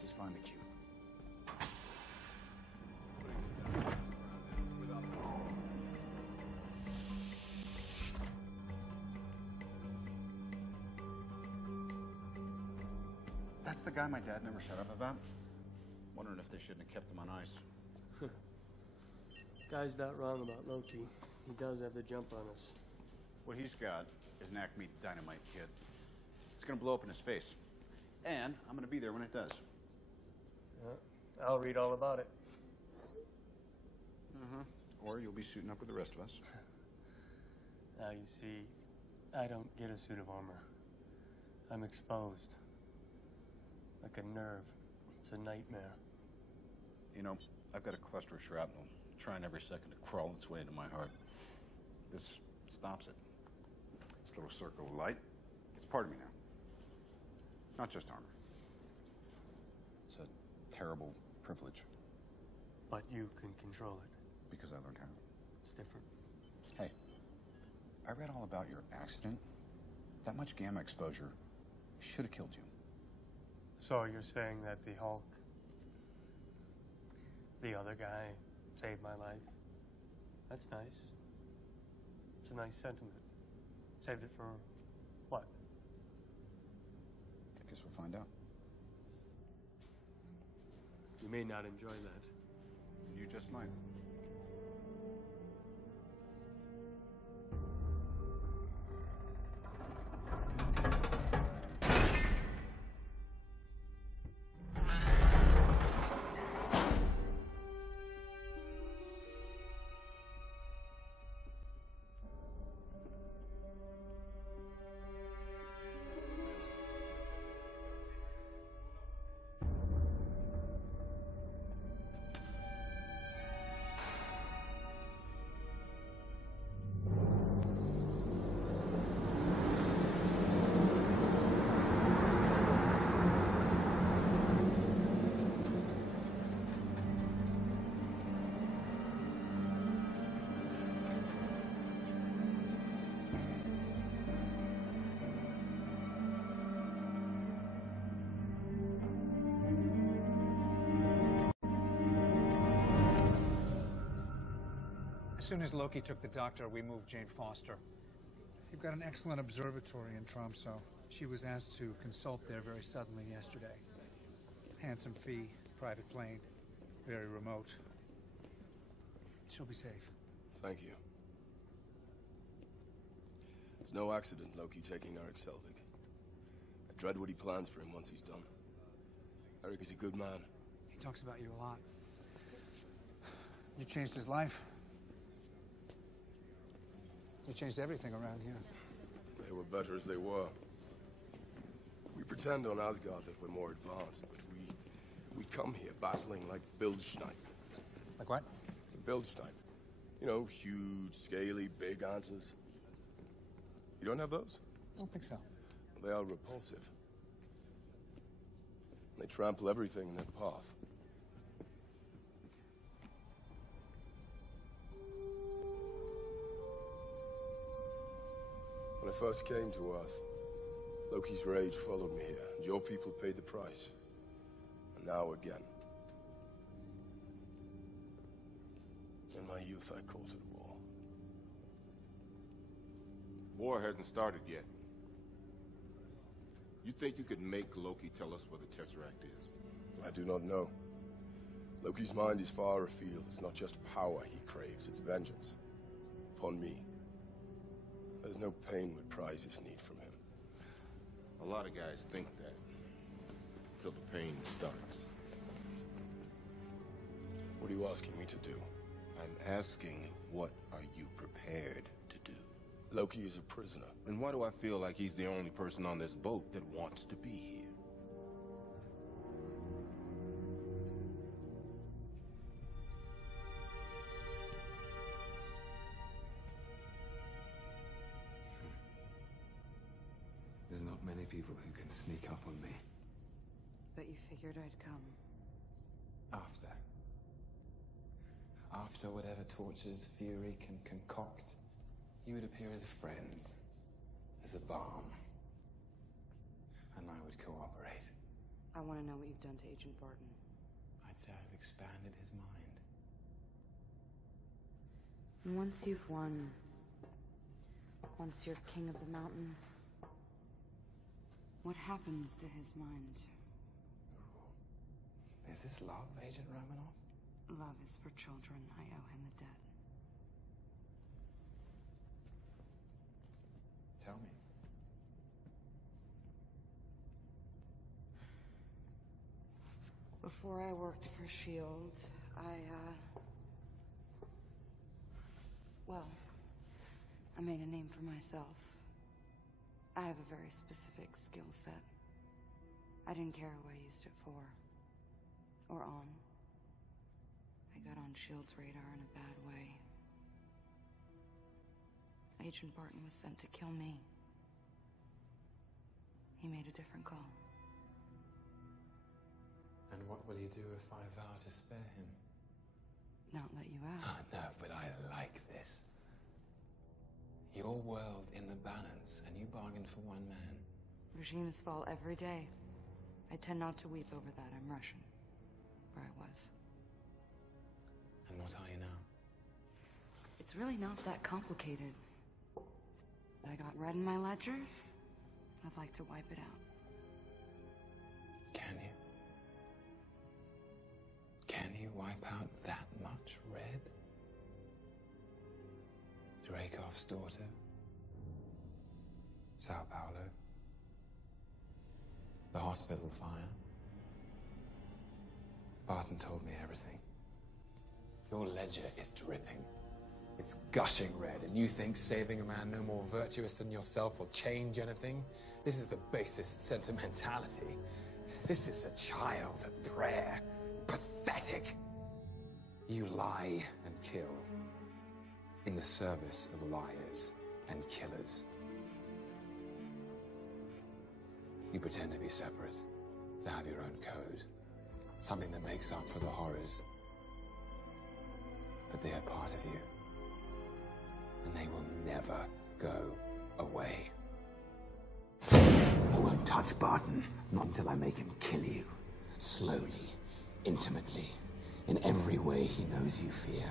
Just find the cube. That's the guy my dad never shut up about. Wondering if they shouldn't have kept him on ice. Guy's not wrong about Loki. He does have the jump on us. What he's got is an Acme dynamite kit. It's gonna blow up in his face. And I'm gonna be there when it does. Yeah, I'll read all about it. Or you'll be suiting up with the rest of us. Now you see, I don't get a suit of armor. I'm exposed. Like a nerve. It's a nightmare. You know, I've got a cluster of shrapnel trying every second to crawl its way into my heart. This stops it. This little circle of light, it's part of me now. Not just armor. It's a terrible privilege. But you can control it. Because I learned how. It's different. Hey, I read all about your accident. That much gamma exposure should have killed you. So you're saying that the Hulk The other guy saved my life. That's nice. It's a nice sentiment. Saved it for what? I guess we'll find out. You may not enjoy that. You just might. As soon as Loki took the doctor, we moved Jane Foster. You've got an excellent observatory in Tromsø. She was asked to consult there very suddenly yesterday. Handsome fee, private plane, very remote. She'll be safe. Thank you. It's no accident Loki taking Eric Selvig. I dread what he plans for him once he's done. Eric is a good man. He talks about you a lot. You changed his life. You changed everything around here. They were better as they were. We pretend on Asgard that we're more advanced, but we come here battling like Bildstein. Like what? Bildstein. You know, huge, scaly, big antlers. You don't have those? I don't think so. They are repulsive. They trample everything in their path. When I first came to Earth, Loki's rage followed me here, and your people paid the price. And now again. In my youth, I called it war. War hasn't started yet. You think you could make Loki tell us where the Tesseract is? I do not know. Loki's mind is far afield. It's not just power he craves, it's vengeance. Upon me. There's no pain would prize his need from him. A lot of guys think that. Until the pain starts. What are you asking me to do? I'm asking, what are you prepared to do? Loki is a prisoner. And why do I feel like he's the only person on this boat that wants to be here? There's not many people who can sneak up on me. Bet you figured I'd come. After. After whatever tortures Fury can concoct, you would appear as a friend, as a balm. And I would cooperate. I want to know what you've done to Agent Barton. I'd say I've expanded his mind. And once you've won, once you're king of the mountain, what happens to his mind? Is this love, Agent Romanoff? Love is for children. I owe him a debt. Tell me. Before I worked for S.H.I.E.L.D., well, I made a name for myself. I have a very specific skill set. I didn't care who I used it for. Or on. I got on S.H.I.E.L.D.'s radar in a bad way. Agent Barton was sent to kill me. He made a different call. And what will you do if I vow to spare him? Not let you out. Oh, no, but I like this. Your world in the balance, and you bargained for one man. Regimes fall every day. I tend not to weep over that. I'm Russian. Or I was. And what are you now? It's really not that complicated. I got red in my ledger. I'd like to wipe it out. Can you? Can you wipe out that much red? Dreykov's daughter? Sao Paulo? The hospital fire? Barton told me everything. Your ledger is dripping. It's gushing red, and you think saving a man no more virtuous than yourself will change anything? This is the basest sentimentality. This is a child at prayer. Pathetic! You lie and kill in the service of liars and killers. You pretend to be separate, to have your own code, something that makes up for the horrors. But they are part of you, and they will never go away. I won't touch Barton, not until I make him kill you. Slowly, intimately, in every way he knows you fear.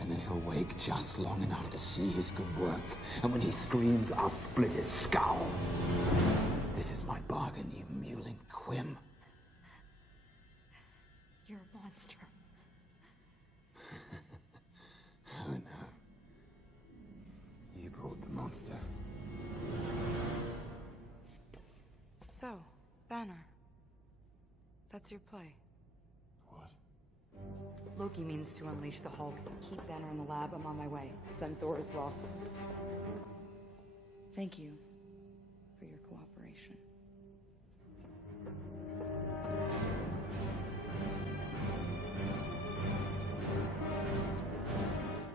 And then he'll wake just long enough to see his good work. And when he screams, I'll split his skull. This is my bargain, you mewling quim. You're a monster. Oh no. You brought the monster. So, Banner. That's your play. What? Loki means to unleash the Hulk. Keep Banner in the lab. I'm on my way. Send Thor as well. Thank you for your cooperation.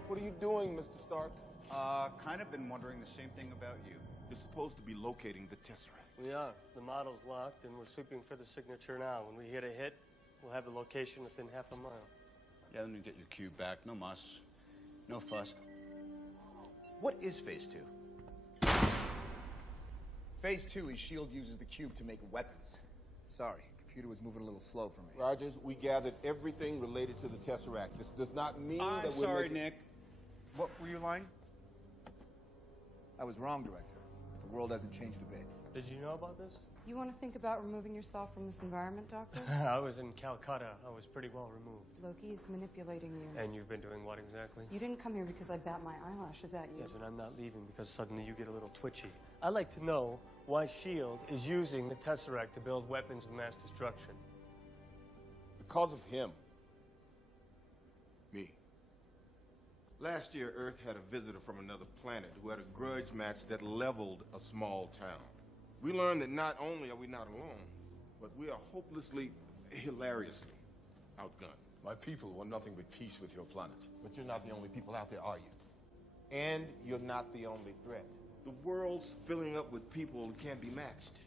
What are you doing, Mr. Stark? Kind of been wondering the same thing about you. You're supposed to be locating the Tesseract. We are. The model's locked, and we're sweeping for the signature now. When we hit a hit, we'll have the location within half a mile. Yeah, then you get your cube back. No muss. No fuss. What is Phase 2? Phase 2 is S.H.I.E.L.D. uses the cube to make weapons. Sorry, computer was moving a little slow for me. Rogers, we gathered everything related to the Tesseract. This does not mean I'm that we're sorry, making... Nick. What were you lying? I was wrong, Director. The world hasn't changed a bit. Did you know about this? You want to think about removing yourself from this environment, Doctor? I was in Calcutta. I was pretty well removed. Loki is manipulating you. And you've been doing what exactly? You didn't come here because I bat my eyelashes at you. Yes, and I'm not leaving because suddenly you get a little twitchy. I'd like to know why S.H.I.E.L.D. is using the Tesseract to build weapons of mass destruction. Because of him. Me. Last year, Earth had a visitor from another planet who had a grudge match that leveled a small town. We learned that not only are we not alone, but we are hopelessly, hilariously outgunned. My people want nothing but peace with your planet. But you're not the only people out there, are you? And you're not the only threat. The world's filling up with people who can't be matched.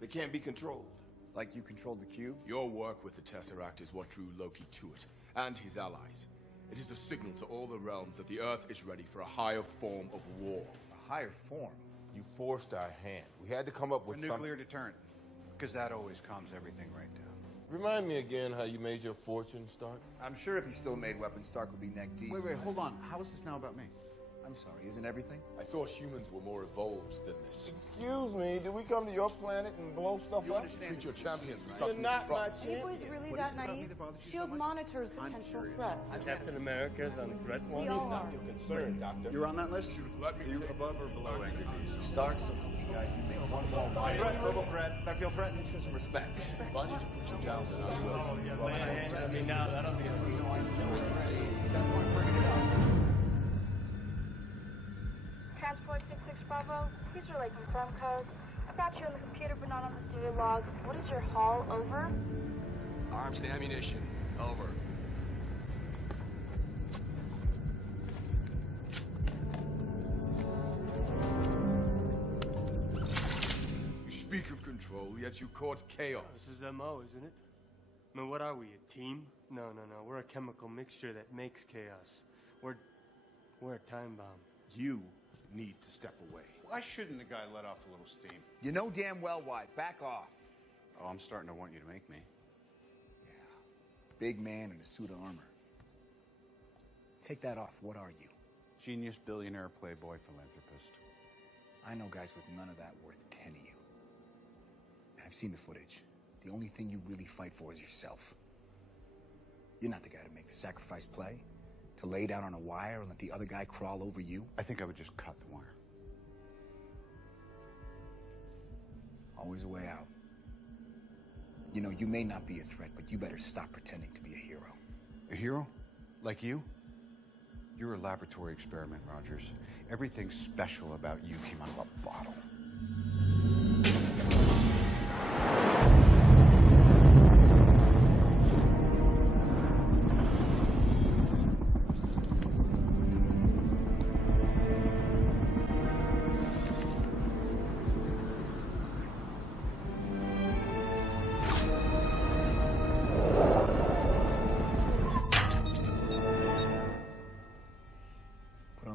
They can't be controlled. Like you controlled the cube? Your work with the Tesseract is what drew Loki to it, and his allies. It is a signal to all the realms that the Earth is ready for a higher form of war. A higher form? You forced our hand. We had to come up with A nuclear deterrent. Because that always calms everything right down. Remind me again how you made your fortune, Stark. I'm sure if he still made weapons, Stark would be neck deep. Wait, hold on. How is this now about me? I'm sorry, isn't everything? I thought humans were more evolved than this. Excuse me, did we come to your planet and blow stuff You up? understand Treat your champions with You're such not mistrust. my Are you boys really that naive? S.H.I.E.L.D. monitors potential threats. Captain America's on the threat We watch. all are. Your concern, Doctor. You're on that list? Let me Are you above or below angry bees? Stark's a funky guy. You make one more Verbal threat. I feel threatened. Show some respect. If I need to put you down, then I will. Oh, yeah, lay a hand on me now. That'll be That's why I'm bringing it up. Transport 66 Bravo, please relay confirm codes. I've got you on the computer but not on the data log. What is your haul? Over? Arms and ammunition. Over. You speak of control, yet you court chaos. This is MO, isn't it? I mean, what are we, a team? No. We're a chemical mixture that makes chaos. We're a time bomb. You need to step away. Why shouldn't the guy let off a little steam? You know damn well why. Back off. Oh, I'm starting to want you to make me. Yeah. Big man in a suit of armor. Take that off. What are you? Genius, billionaire, playboy, philanthropist. I know guys with none of that worth 10 of you. I've seen the footage. The only thing you really fight for is yourself. You're not the guy to make the sacrifice play, to lay down on a wire and let the other guy crawl over you. I think I would just cut the wire. Always a way out. You know, you may not be a threat, but you better stop pretending to be a hero. A hero? Like you? You're a laboratory experiment, Rogers. Everything special about you came out of a bottle.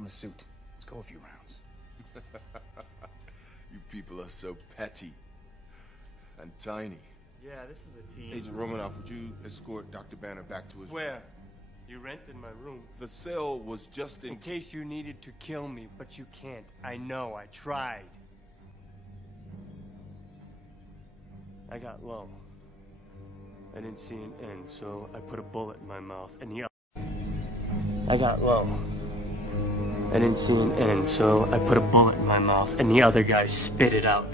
The suit. Let's go a few rounds. You people are so petty and tiny. Yeah, this is a team. Agent Romanoff, would you escort Dr. Banner back to his room? Where? You rented my room. The cell was just in case you needed to kill me, but you can't. I know, I tried. I got low. I didn't see an end, so I put a bullet in my mouth, and I got low. I didn't see an end, so I put a bullet in my mouth, and the other guy spit it out.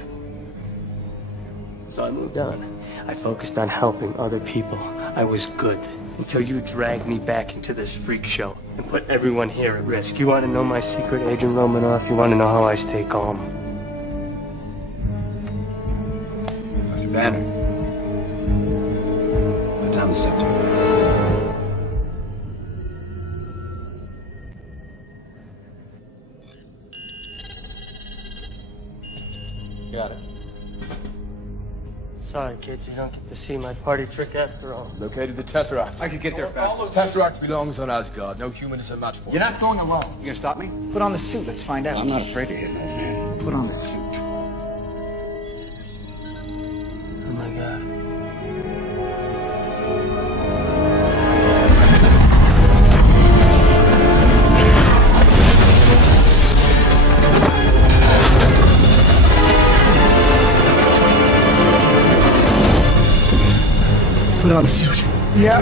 So I moved on. I focused on helping other people. I was good, until you dragged me back into this freak show and put everyone here at risk. You want to know my secret, Agent Romanoff? You want to know how I stay calm? Dr. Banner. Put down the subject. Got it. Sorry, kids, you don't get to see my party trick after all. Located the Tesseract. I could get there fast. Tesseract belongs on Asgard. No human is a match for it. You're not going alone. You gonna stop me? Put on the suit. Let's find out. I'm not afraid of him, old man. Put on the suit. Oh my God. Put on the suit. Yeah.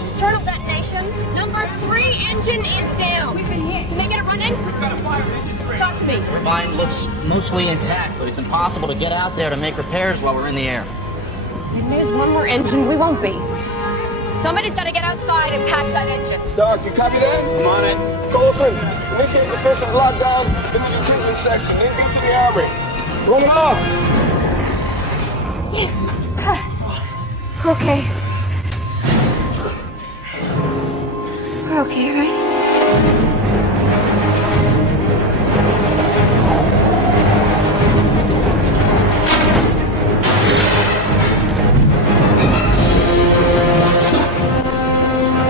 External detonation. Number 3 engine is down. We've been hit. Can they get it running? We've got a fire in engine 3. Talk to me. Turbine looks mostly intact, but it's impossible to get out there to make repairs while we're in the air. If there's one more engine, we won't be. Somebody's got to get outside and patch that engine. Stark, you copy that? I'm on it. Colson, initiate defensive lockdown in the detention section. Anything to the armory. Run it off. Okay. We're okay, right?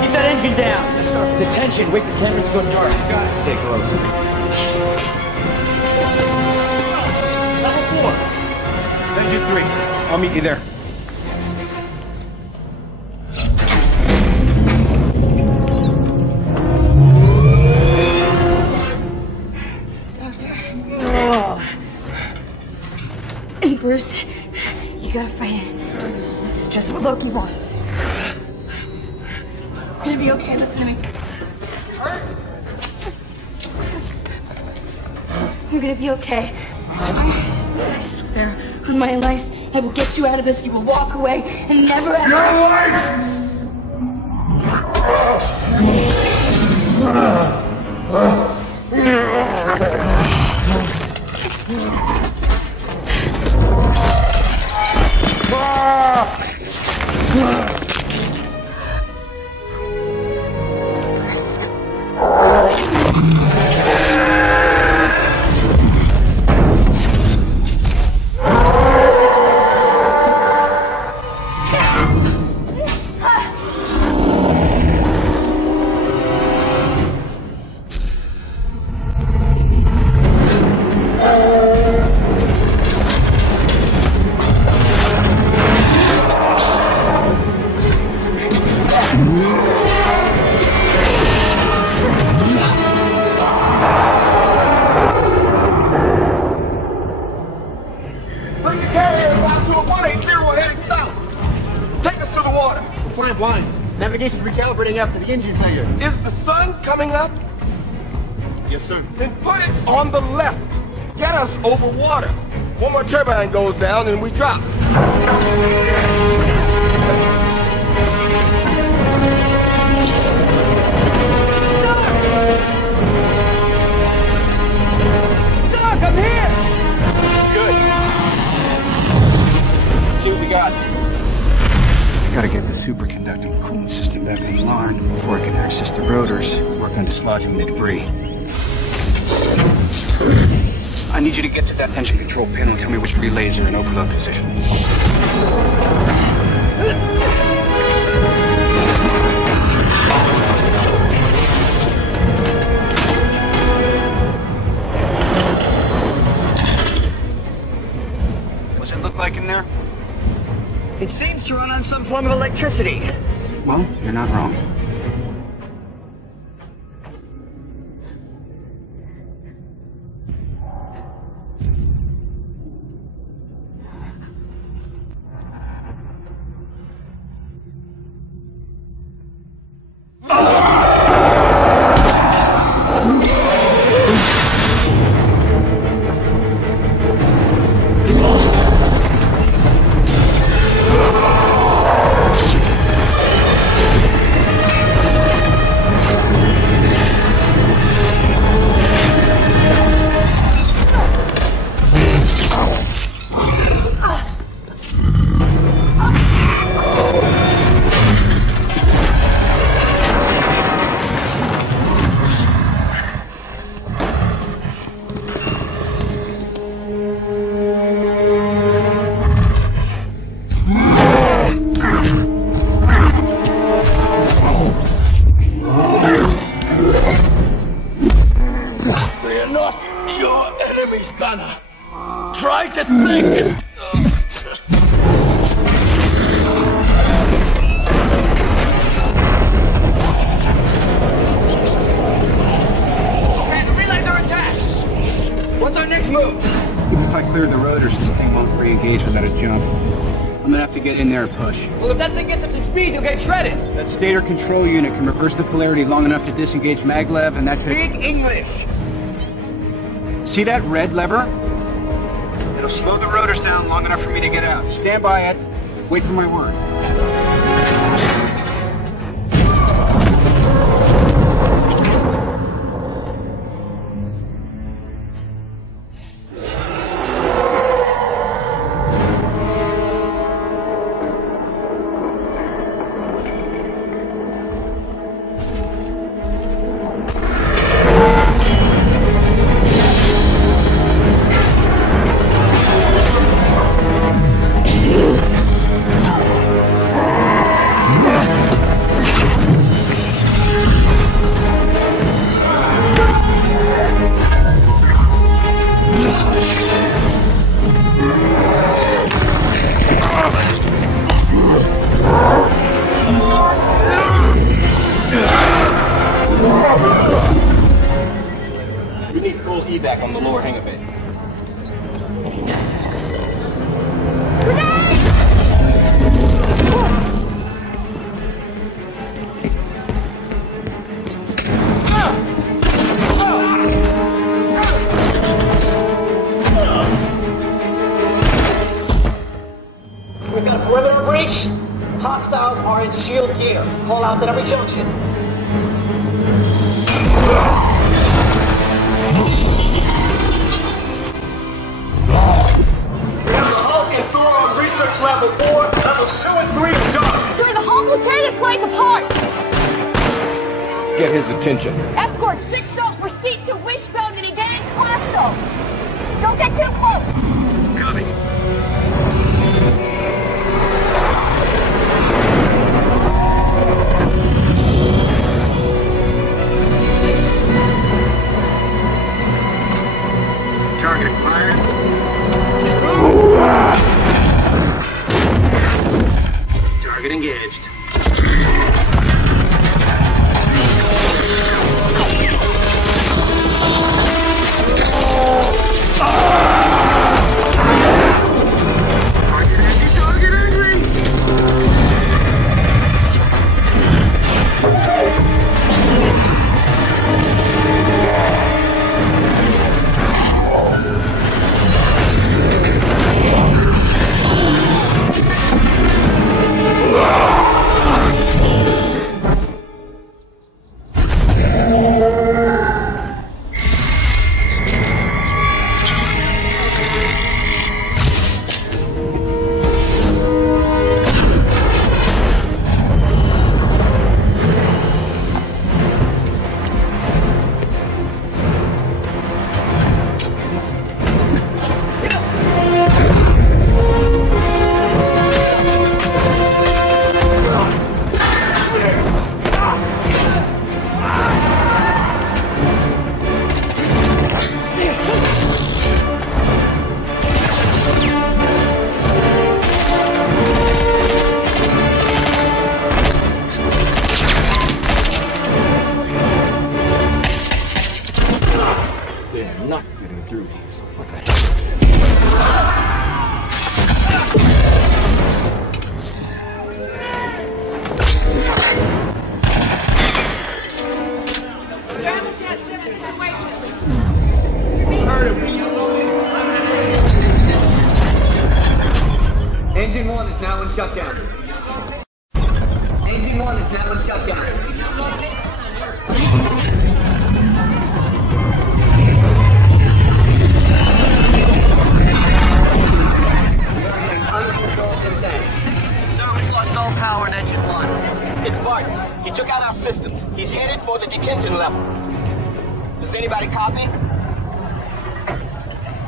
Keep that engine down. Yes, sir. Detention. Wait the cannons to go dark. Got it. Okay, close. Level 4. Engine 3. I'll meet you there. Hey, Bruce, you gotta fight it. This is just what Loki wants. We're gonna be okay, listen to me. You're gonna be okay. I swear on my life, I will get you out of this. You will walk away and never ever... Your flying blind. Navigation's recalibrating after the engine failure. Is the sun coming up? Yes, sir. Then put it on the left. Get us over water. One more turbine goes down and we drop. Doc, I'm here! Good. Let's see what we got. I gotta get the superconducting coolant system back online before I can access the rotors, work on dislodging the debris. I need you to get to that engine control panel and tell me which relays are in overload position. What's it look like in there? It seems to run on some form of electricity. Well, you're not wrong. Try to think! Okay, the relays are intact. What's our next move? Even if I clear the rotors, this thing won't re-engage without a jump. I'm gonna have to get in there and push. Well, if that thing gets up to speed, you'll get shredded. That stator control unit can reverse the polarity long enough to disengage maglev, and that Speak English. See that red lever? It'll slow the rotors down long enough for me to get out. Stand by it. Wait for my word. Evac on the lower hangar bay. We've got a perimeter breach. Hostiles are in shield gear. Call outs at every junction. Research level 4, levels 2 and 3 are done. Sir, the whole platoon is playing apart. Get his attention. Escort 6 up, proceed to Wishbone and engage hostile. Don't get too close. Copy. Target acquired. Target engaged. Engine 1 is now in shutdown. Engine 1 is now in shutdown. Uncontrolled descent. Sir, we've lost all power in Engine 1. It's Bart. He took out our systems. He's headed for the detention level. Does anybody copy?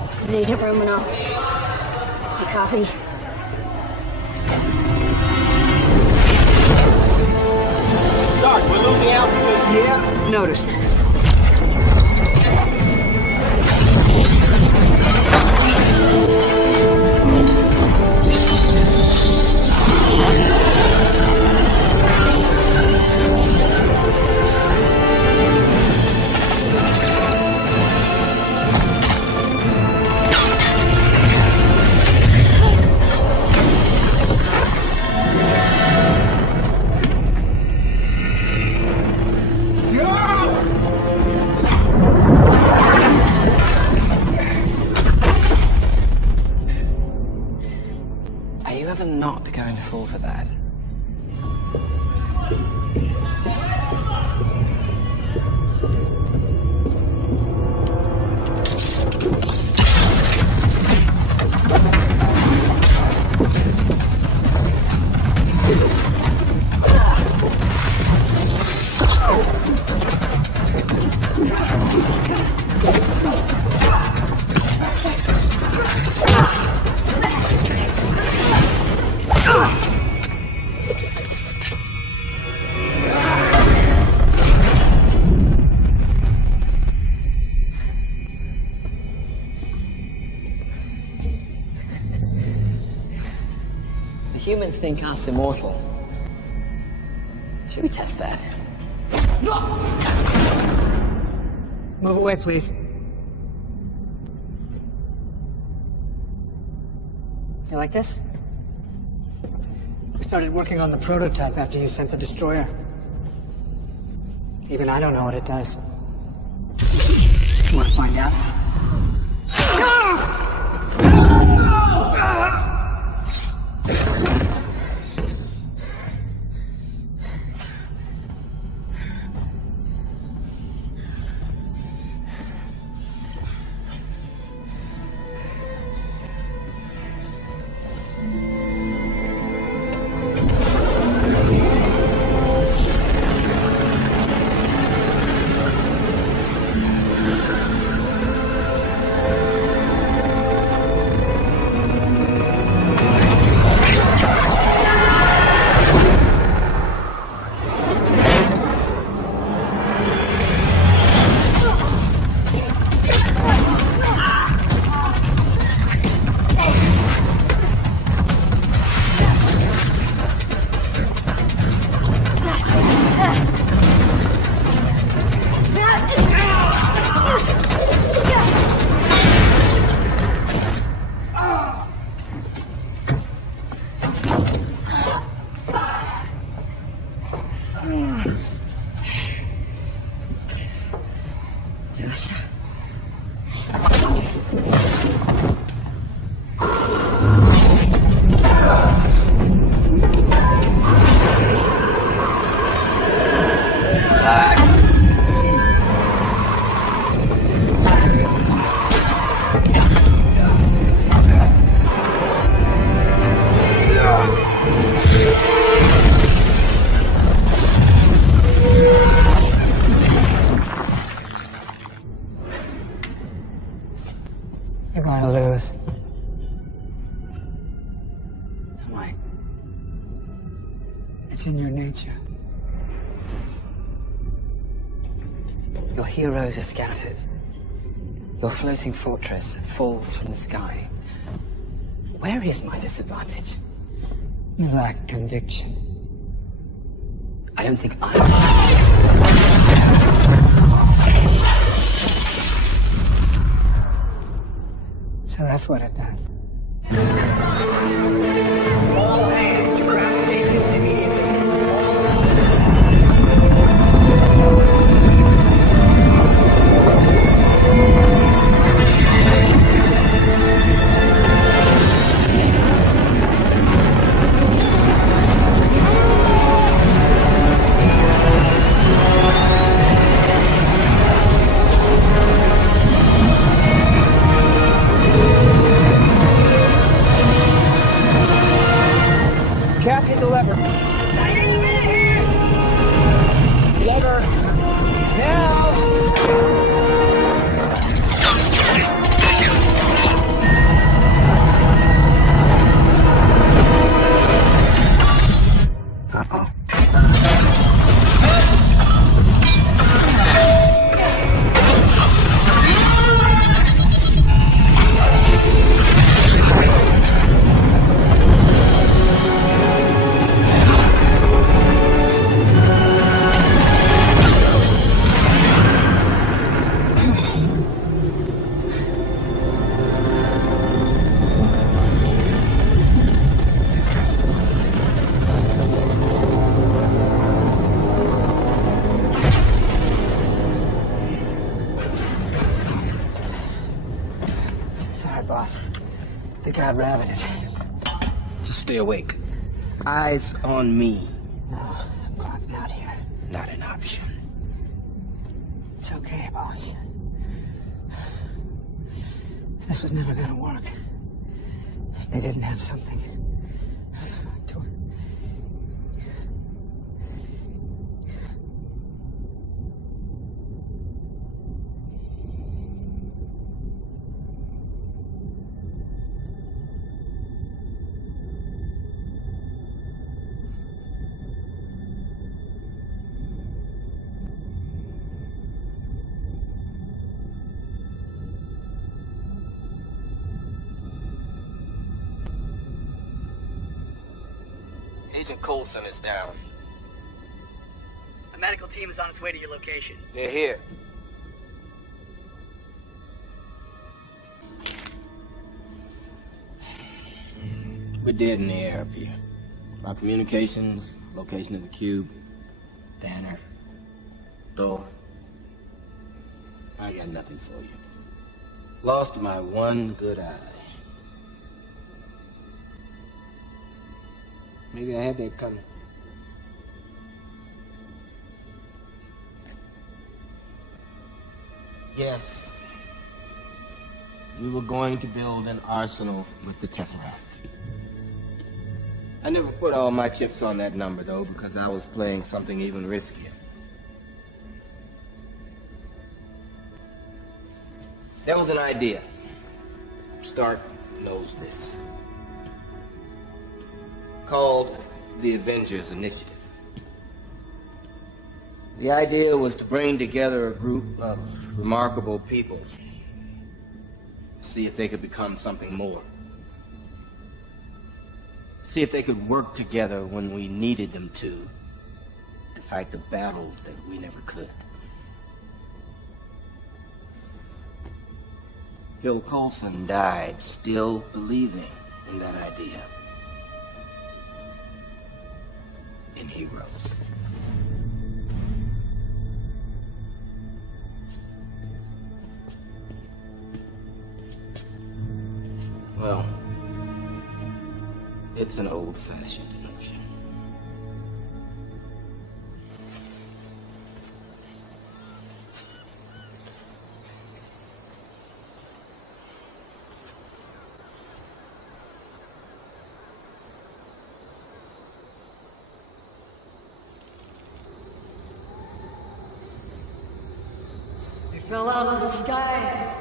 This is Agent Romanoff. You copy? Stark, we're losing altitude. Yeah, noticed. Are you ever not going to fall for that? Humans think us immortal. Should we test that? Move away, please. You like this? We started working on the prototype after you sent the destroyer. Even I don't know what it does. You want to find out? You're going to lose. Am I? It's in your nature. Your heroes are scattered. Your floating fortress falls from the sky. Where is my disadvantage? You lack conviction. I don't think I... So that's what it does. All hands to crash stations immediately. think I rabbited. Just stay awake. Eyes on me. No, I'm not here. Not an option. It's okay, boss. This was never gonna work. They didn't have something. Agent Coulson is down. A medical team is on its way to your location. They're here. We're dead in the air up here. Our communications, location of the cube, banner, door. I got nothing for you. Lost my one good eye. Maybe I had that coming. Yes. We were going to build an arsenal with the Tesseract. I never put all my chips on that number, though, because I was playing something even riskier. There was an idea. Stark knows this. Called the Avengers Initiative. The idea was to bring together a group of remarkable people, see if they could become something more. See if they could work together when we needed them to fight the battles that we never could. Phil Coulson died still believing in that idea. In heroes. Well, it's an old-fashioned notion. It fell out of the sky.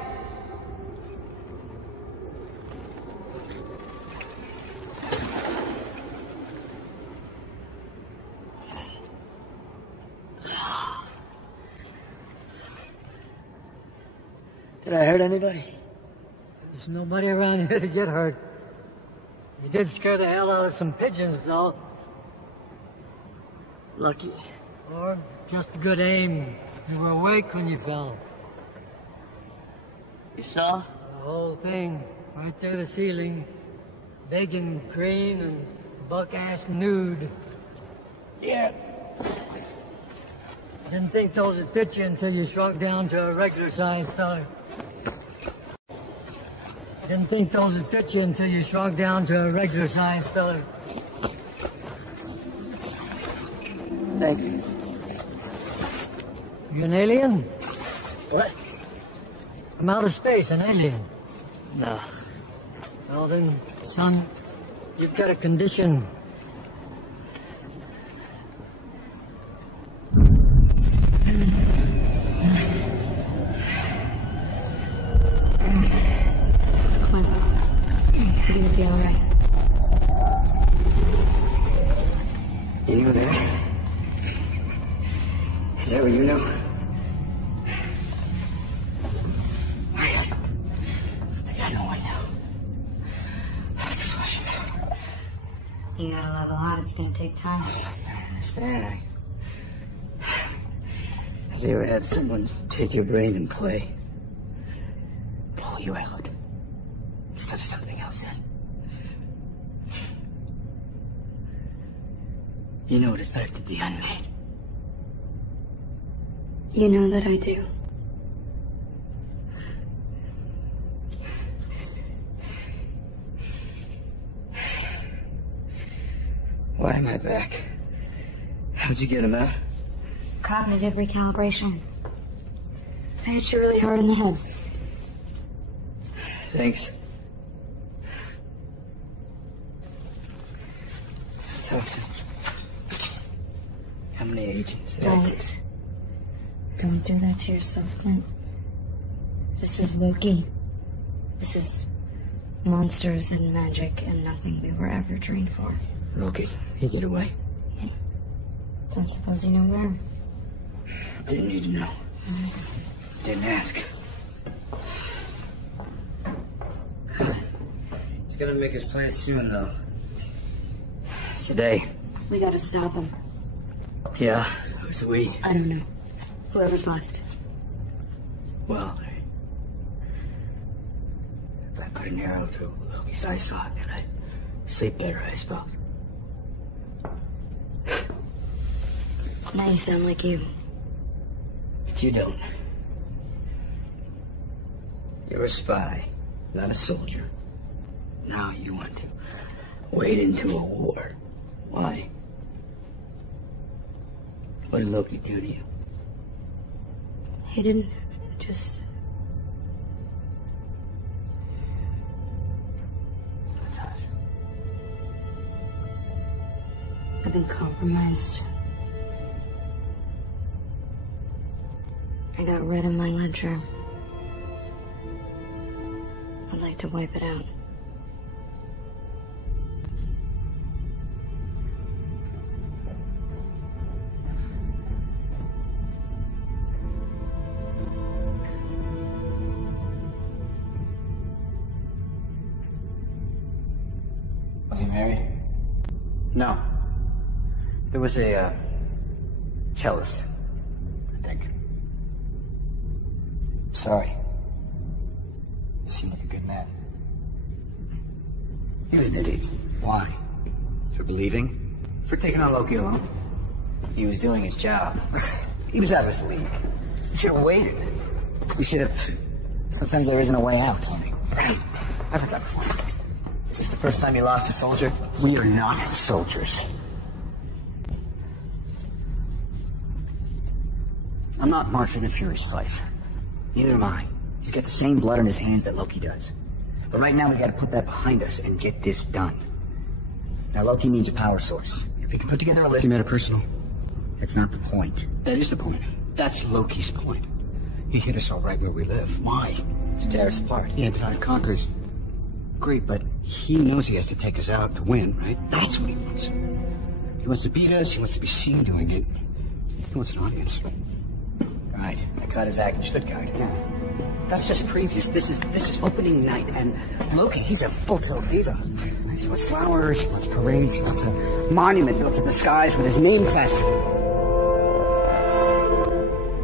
Did I hurt anybody? There's nobody around here to get hurt. You did scare the hell out of some pigeons, though. Lucky. Or just good aim. You were awake when you fell. You saw? The whole thing. Right through the ceiling. Big and green and buck-ass nude. Yeah. Didn't think those would fit you until you shrunk down to a regular-sized fella. Didn't think those would fit you until you shrunk down to a regular-sized fella. Thank you. You an alien? What? From outer space, an alien. No. Well then, son, you've got a condition. Come on. You're gonna be all right. You know that? Is that what you know? I know. You gotta level out. It's gonna take time. I understand. Have you ever had someone take your brain and play? Pull you out. Stuff something else in. You know what it's like to be unmade. You know that I do. Why am I back? How'd you get him out? Cognitive recalibration. I hit you really hard in the head. Thanks. Thompson. How many agents? Don't do that to yourself, Clint. This is Loki. This is monsters and magic and nothing we were ever trained for. Loki, he get away? Don't suppose you know where. Didn't need to know. Didn't ask. He's gonna make his plans soon, though. Today. We gotta stop him. Yeah, who's we? I don't know. Whoever's left. Well, if I put an arrow through Loki's eye socket, I'd sleep better, I suppose. Now you sound like you. But you don't. You're a spy, not a soldier. Now you want to wade into a war. Why? What did Loki do to you? He didn't just... I've been compromised. I got rid of my ledger. I'd like to wipe it out. Was he married? No. There was a cellist, I think. Sorry. You seem like a good man. He was an idiot. Why? For believing? For taking on Loki alone? He was doing his job. He was out of his league. You should have waited. You should have... Sometimes there isn't a way out, Tony. Right. I've heard that before. Is this the first time you lost a soldier? We are not soldiers. I'm not marching in Fury's fight. Neither am I. He's got the same blood on his hands that Loki does. But right now we gotta put that behind us and get this done. Now Loki needs a power source. If we can put together a list... You made it personal. That's not the point. That is the point. That's Loki's point. He hit us all right where we live. Why? To tear us apart. Yeah, divide and conquers. Great, but he knows he has to take us out to win, right? That's what he wants. He wants to beat us, he wants to be seen doing it. He wants an audience. Right, I caught his act in Stuttgart. Yeah. That's just previews. This is opening night, and Loki, he's a full-tilt diva. He wants flowers, he wants parades, he wants a monument built to the skies with his name plastered.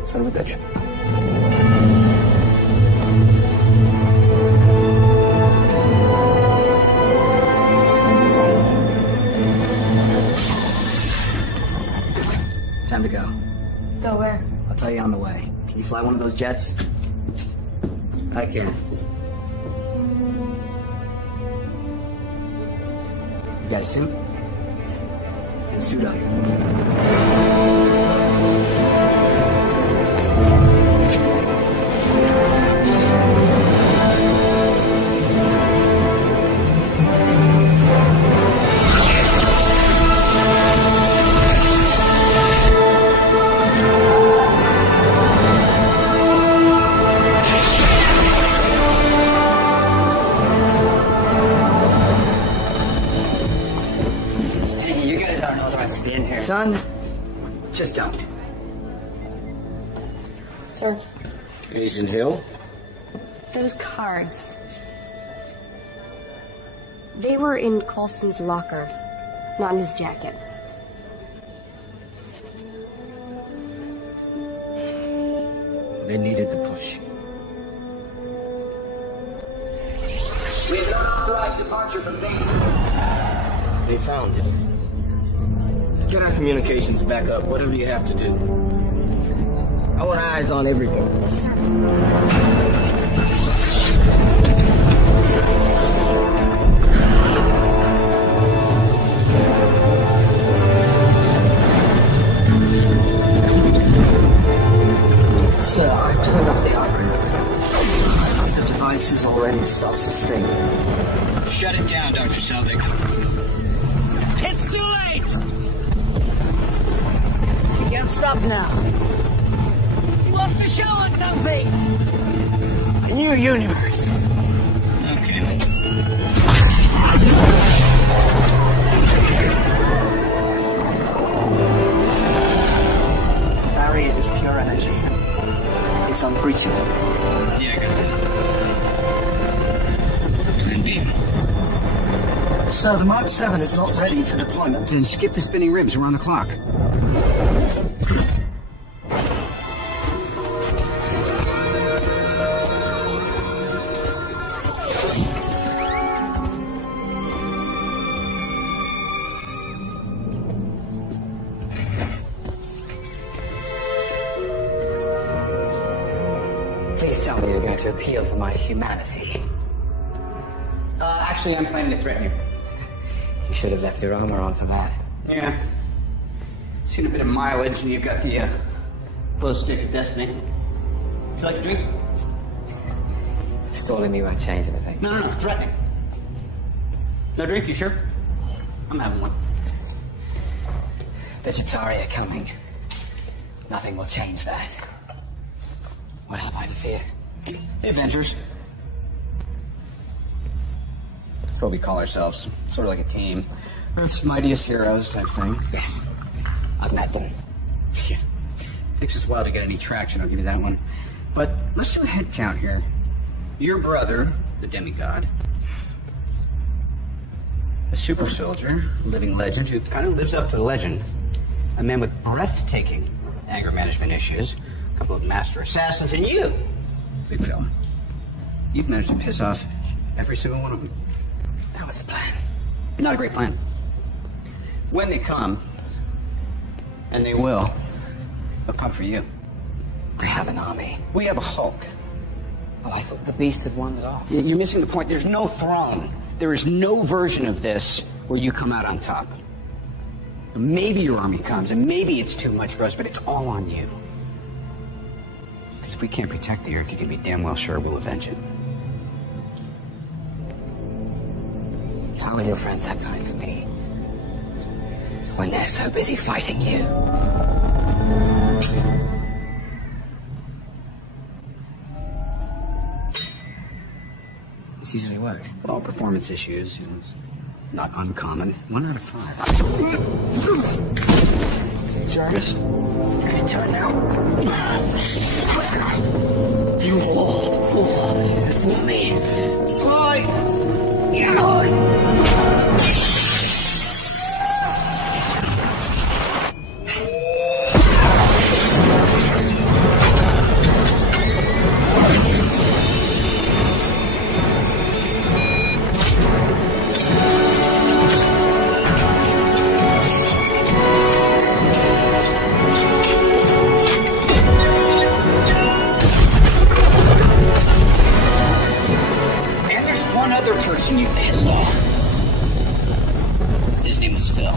Son of a bitch. Time to go. Go where? I'll tell you on the way. Can you fly one of those jets? I can. You got a suit? And suit up. Son, just don't. Sir, Agent Hill? those cards. They were in Coulson's locker, not in his jacket. They needed the push. We have not authorized departure from base. They found it. Get our communications back up, whatever you have to do. I want eyes on everything. Yes, sir. Selvig. It's too late! You can't stop now. He wants to show us something! A new universe. Okay. Barrier is pure energy. It's unbreachable. Yeah, I got that. Plan B. Sir, the Mark 7 is not ready for deployment. Then skip the spinning ribs. We're on the clock. Please tell me you're going to appeal to my humanity. Actually, I'm planning to threaten you. You should have left your armor on for that. Yeah. Seen a bit of mileage, and you've got the glow stick of destiny. Would you like a drink? Stalling me won't change anything. No, threatening. No drink, you sure? I'm having one. The Chitauri are coming. Nothing will change that. What have I to fear? The Avengers. That's what we call ourselves. Sort of like a team. Earth's mightiest heroes type thing. Yes. I've met them. Yeah. Takes us a while to get any traction, I'll give you that one. But let's do a head count here. Your brother, the demigod. A super soldier, a living legend who kind of lives up to the legend. A man with breathtaking anger management issues. A couple of master assassins, and you, big fella. You've managed to piss off every single one of them. That was the plan. Not a great plan. When they come, and they will, they'll come for you. I have an army. We have a Hulk. Oh, I thought the beast had wandered off. You're missing the point. There's no throne. There is no version of this where you come out on top. Maybe your army comes, and maybe it's too much for us, but it's all on you. Because if we can't protect the Earth, you can be damn well sure we'll avenge it. How will your friends have time for me when they're so busy fighting you? This usually works. Well, performance issues, you know, it's not uncommon. 1 out of 5. Jarvis, turn now. You all fall for me. Boy! Person you pissed off. His name was Phil.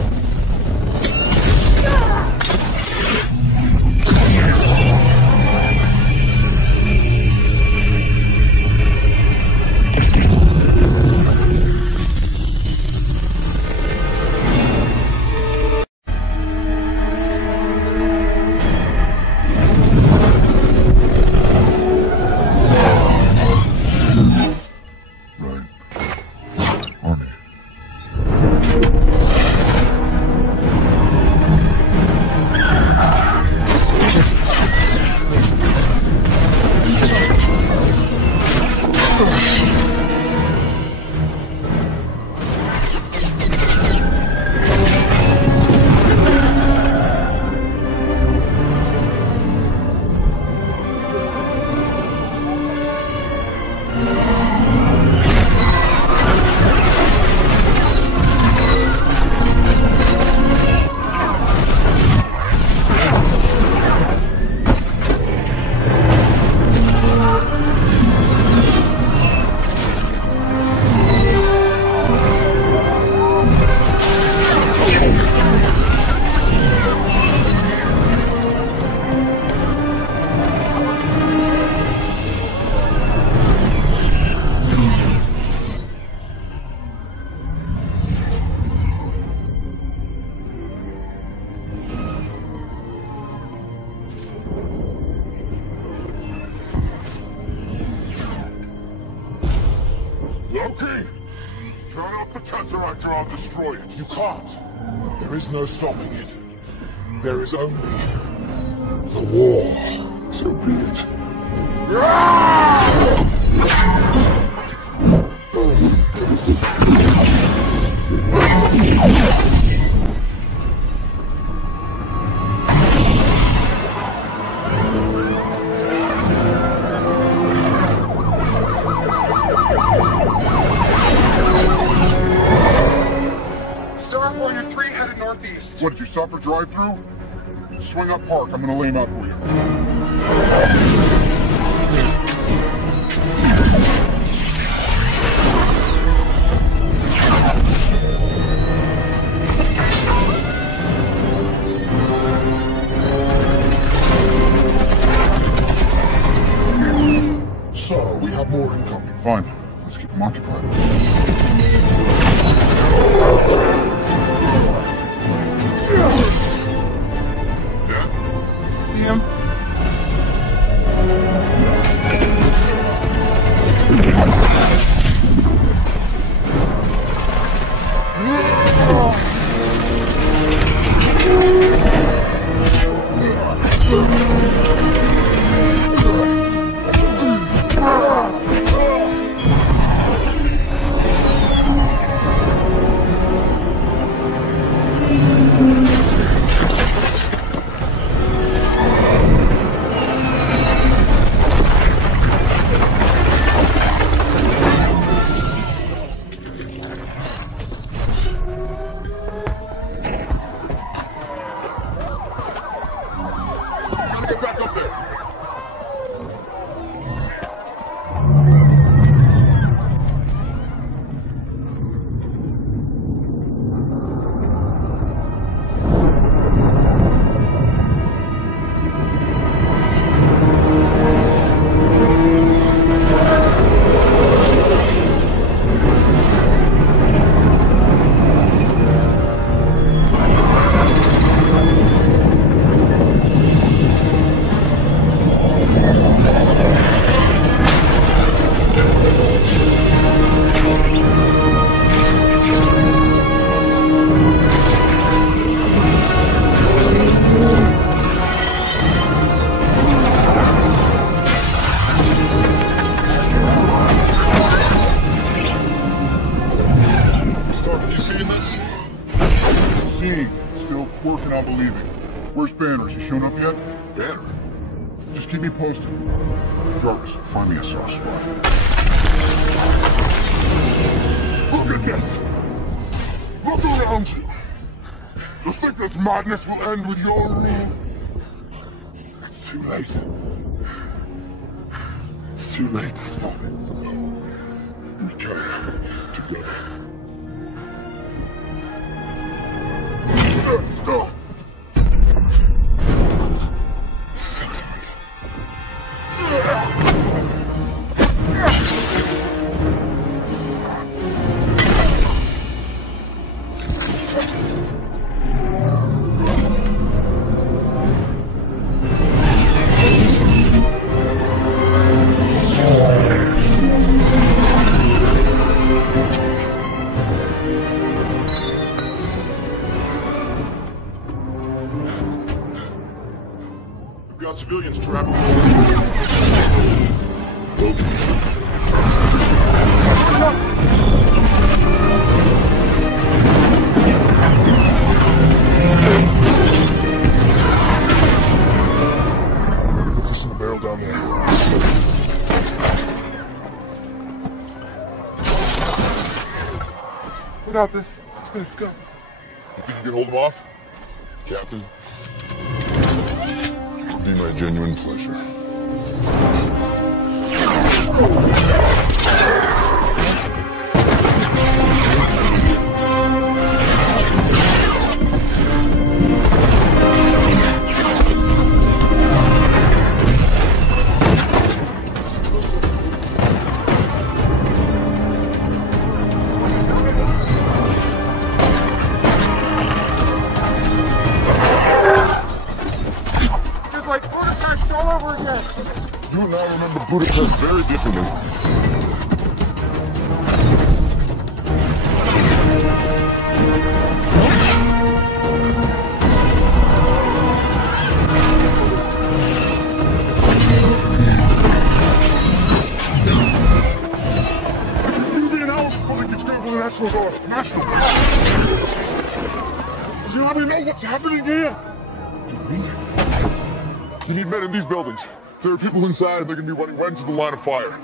danger, I'll destroy it. You can't. There is no stopping it. There is only the war. So be it. Stop while you're 3 headed northeast. What, did you stop for drive-through? Swing up park. I'm gonna lay him out for you. So, we have more incoming. Fine. Let's keep them occupied. Liam? Still working on believing. Where's Banner? Has he shown up yet? Banner? Just keep me posted. Jarvis, find me a soft spot. Look at this! Look around you! You think this madness will end with your rule? It's too late. It's too late to stop it. We can together. Stop! Got civilians traveling Put this in the barrel down there. We got this. Let's go. You think you can hold them off? Captain? It'll be my genuine pleasure. You and I remember Budapest very differently. Let me know what's happening here! You need men in these buildings. There are people inside and they're gonna be running right into the line of fire.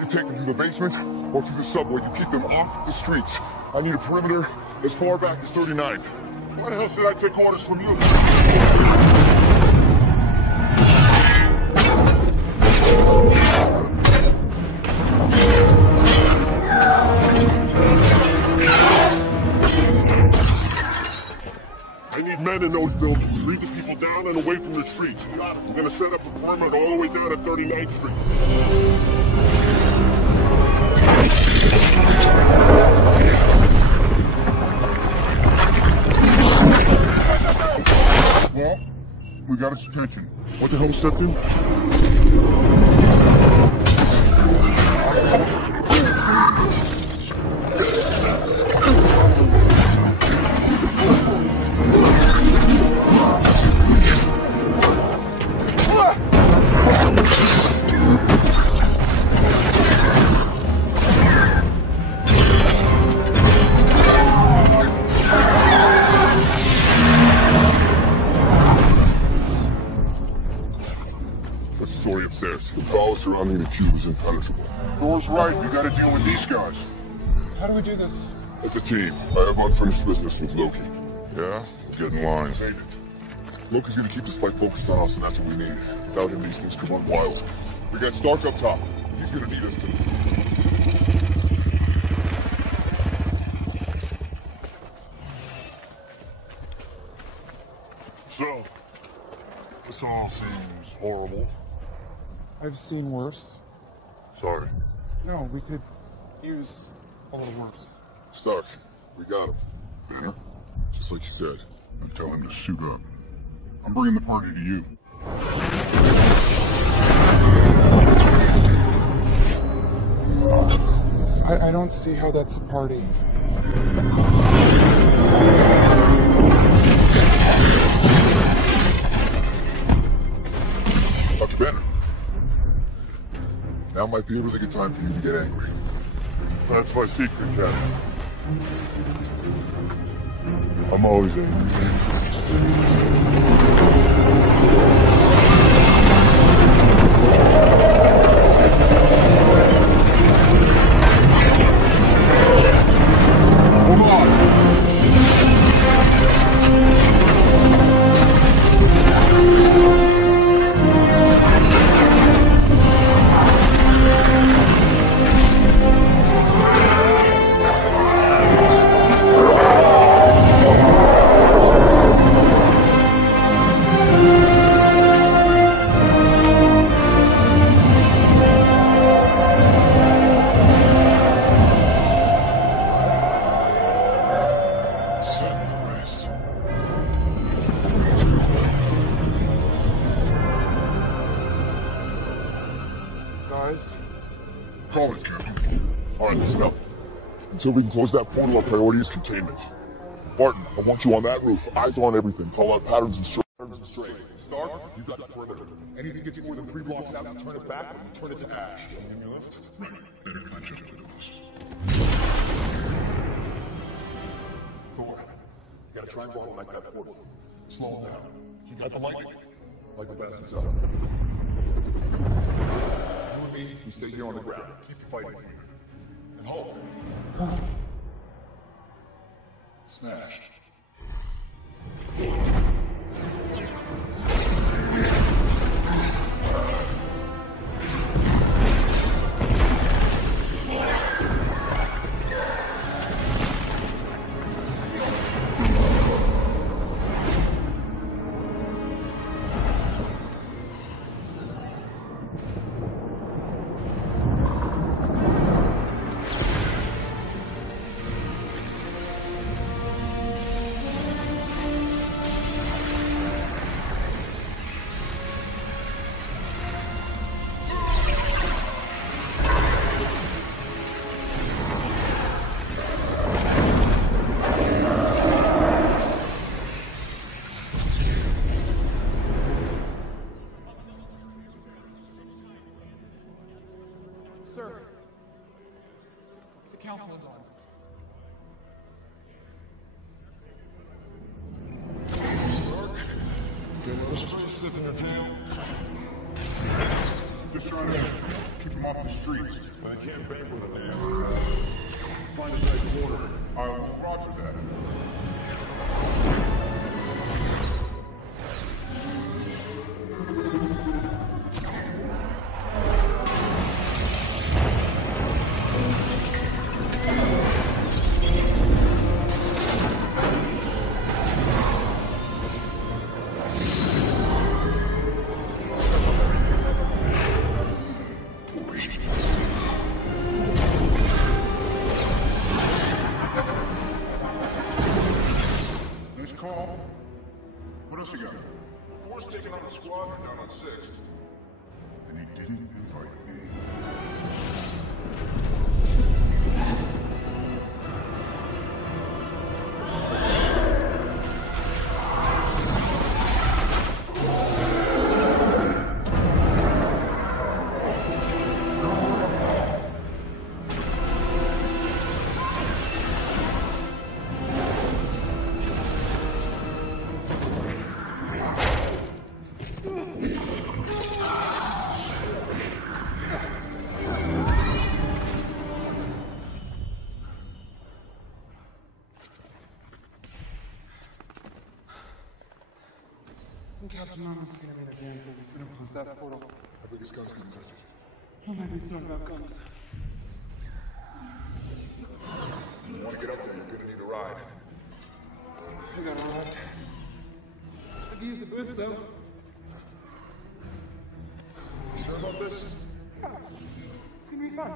You take them to the basement or to the subway. You keep them off the streets. I need a perimeter as far back as 39th. Why the hell should I take orders from you? I need men in those buildings. Leave the people down and away from the streets. We're gonna set up a perimeter all the way down at 39th Street. Well, we got its attention. What the hell stepped in? The power surrounding the cube is impenetrable. Thor's right, we gotta deal with these guys. How do we do this? As a team, I have unfinished business with Loki. Yeah? Get in line. Loki's gonna keep this fight focused on us, and that's what we need. Without him, these things could run wild. We got Stark up top. He's gonna need us too. So, this all seems horrible. I've seen worse. Sorry. No, we could use a little worse. Stark, we got him. Banner, just like you said. Now tell him to suit up. I'm bringing the party to you. I don't see how that's a party. Dr. Banner. Now might be a really good time for you to get angry. That's my secret, Captain. I'm always angry. Hold on! Until we can close that portal, our priority is containment. Martin, I want you on that roof. Eyes on everything. Call out patterns and strays. Stark, you got the perimeter. Anything gets you more than 3 blocks out, you turn it back, or you turn it to ash. Right. Better catch up to those. Thor, you gotta try and block like that portal. Slow him down. You got the light? Like the bastards up. You and me, we stay here on the ground. Keep fighting here. And hold. Smash. streets, and they can't bank on the damn. Find a tight corner. I'll roger that. What else you got? Well, 4's taking on the squadron down on 6th. And he didn't invite me. Captain Mama's gonna mean a damn thing if we don't close that portal. How big is guns gonna touch it? Well, maybe it's not about guns. If you want to get up there, you're gonna need a ride. I got a ride. I can use the boost, though. You sure about this? Yeah. It's gonna be fun.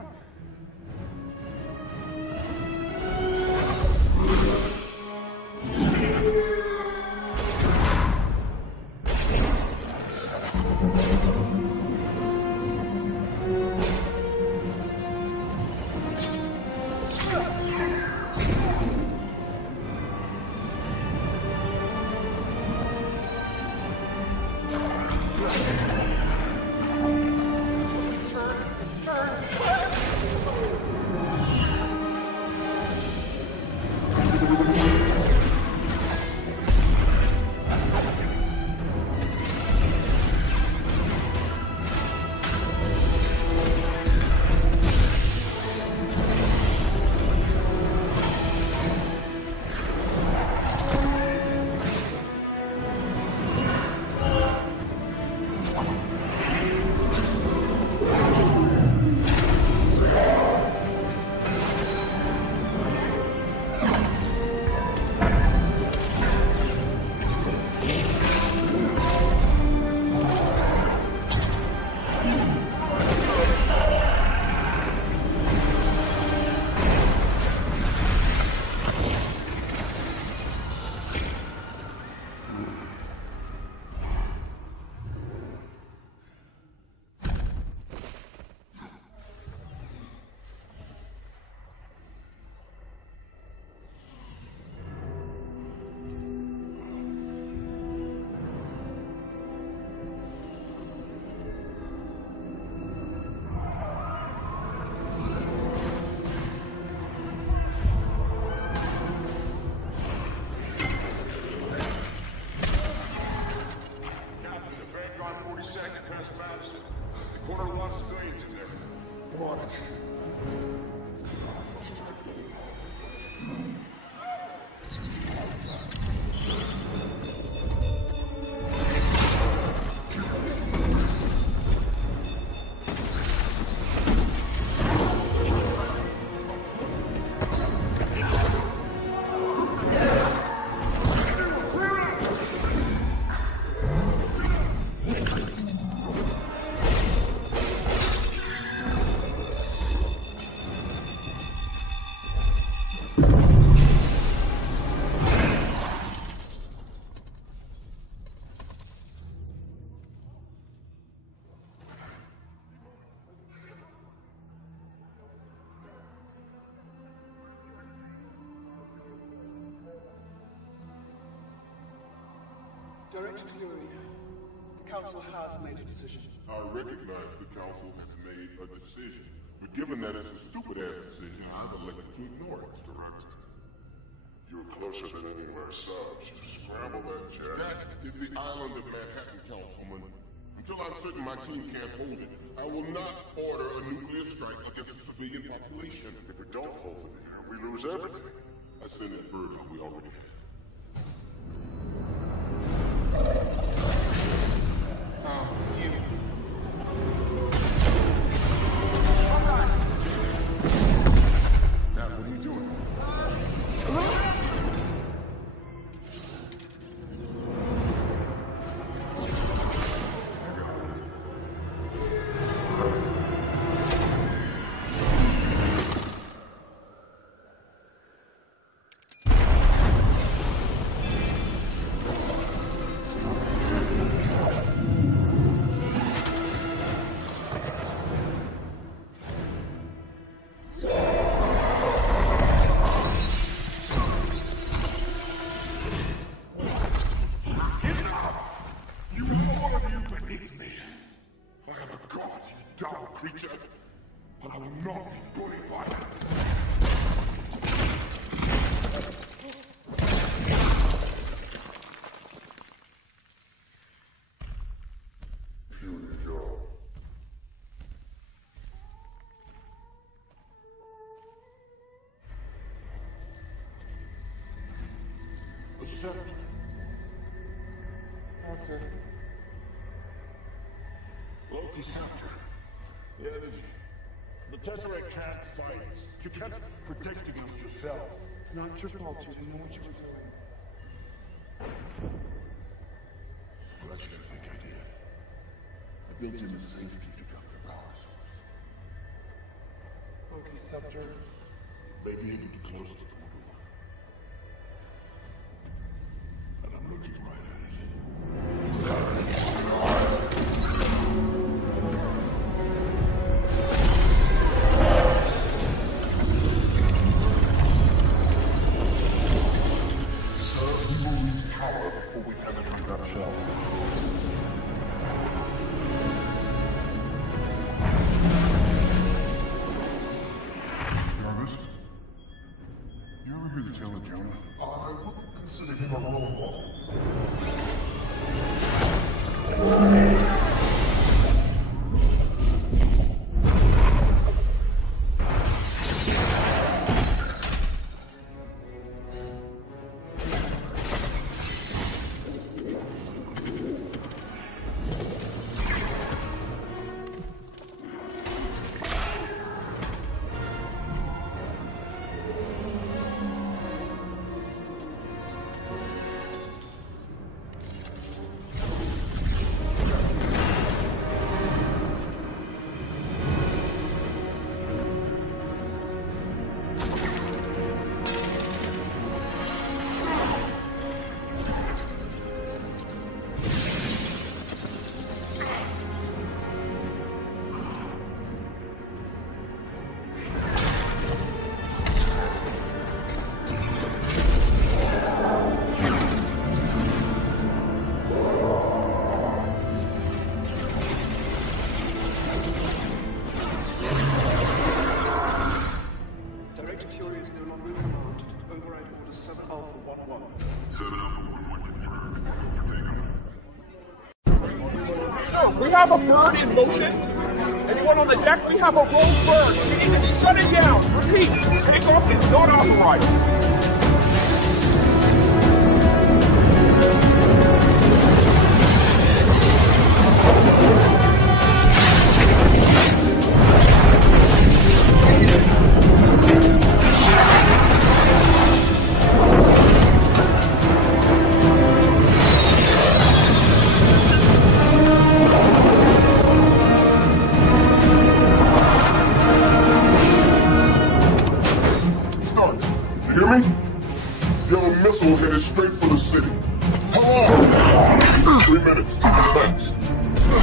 Director Fury, the Council has made a decision. I recognize the Council has made a decision, but given that it's a stupid-ass decision, I've elected to ignore it, Director. You're closer than any of our subs. You scramble that jet. That is the island of Manhattan, Councilman. Until I'm certain my team can't hold it, I will not order a nuclear strike against the civilian population. If we don't hold it here, we lose everything. I send that bird out we already had. Now, what are you doing? Creature, I will not be bullied by it. Puny dog. What's just happened? Doctor. Loki, Doctor. Yeah, the Tesseract can't fight. You can't protect against yourself. It's not your fault. You didn't know what you were doing. I'm glad you didn't think I did. I built in the safety to cut the power source. Loki, Scepter. May be able to close the portal. And I'm looking right at it. We have a bird in motion. Anyone on the deck? We have a rogue bird. We need to shut it down. Repeat, takeoff is not authorized. Missile headed straight for the city. How long? 3 minutes. Thanks.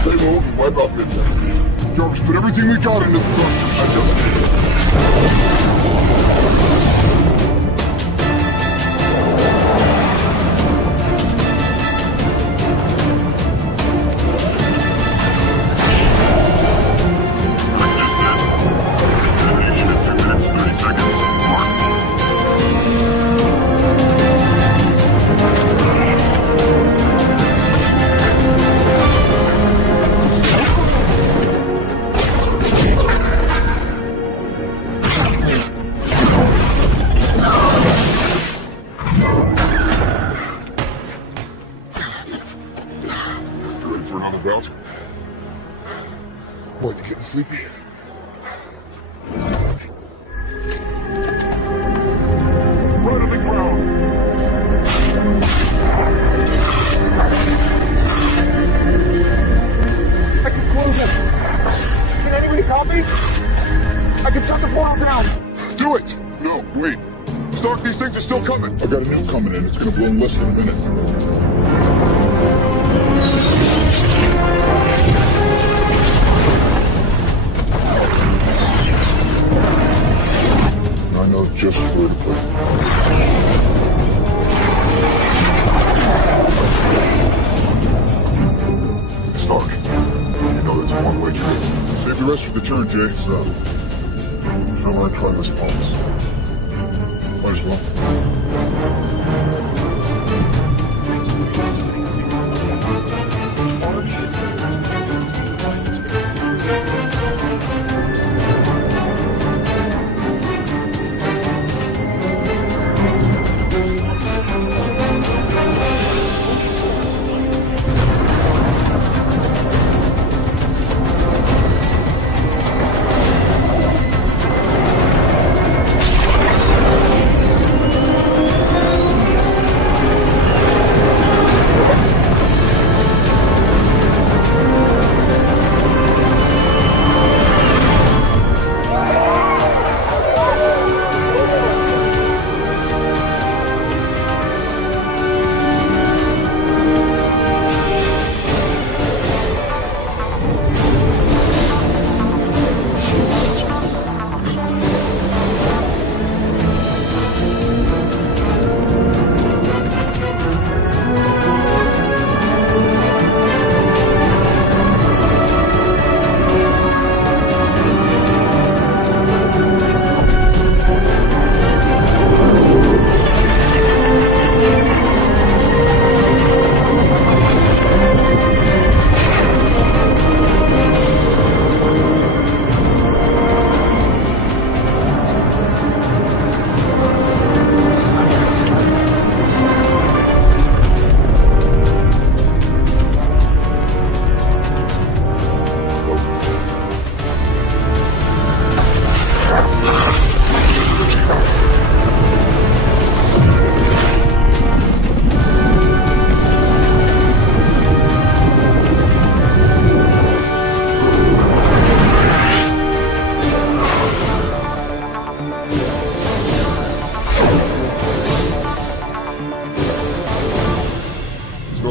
Stay low and wipe out midnight. Jarvis, put everything we got into the thrusters. I just on the ground? What, you getting sleepy? Right on the ground! I can close it! Can anybody help me? I can shut the portal down! Do it! No, wait. Stark, these things are still coming. I got a nuke coming in. It's gonna blow in less than a minute. I know just where to put it. Stark, you know that's a one-way trip. Save the rest for the turn, Jay. So I want to try this pulse. Might as well.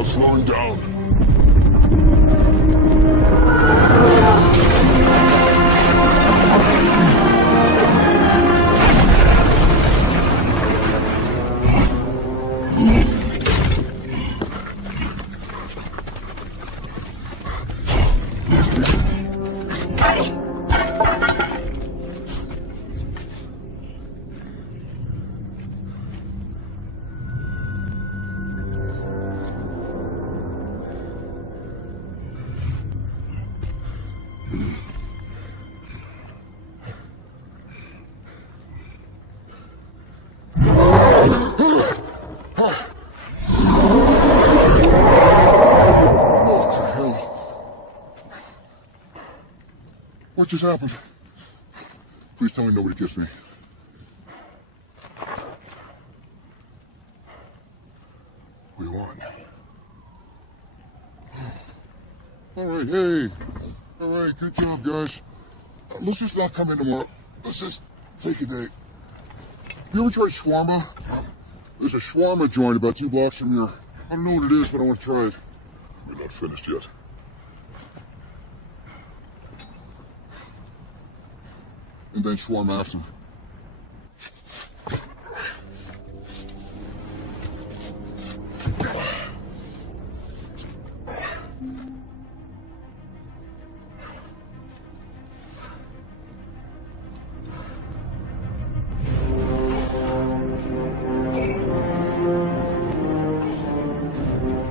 Slowing down. What just happened? Please tell me nobody kissed me. We won. All right, hey. All right, good job, guys. Let's just not come in tomorrow. Let's just take a date. You ever tried shawarma? There's a shawarma joint about 2 blocks from here. I don't know what it is, but I want to try it. We're not finished yet. And then shawarma after.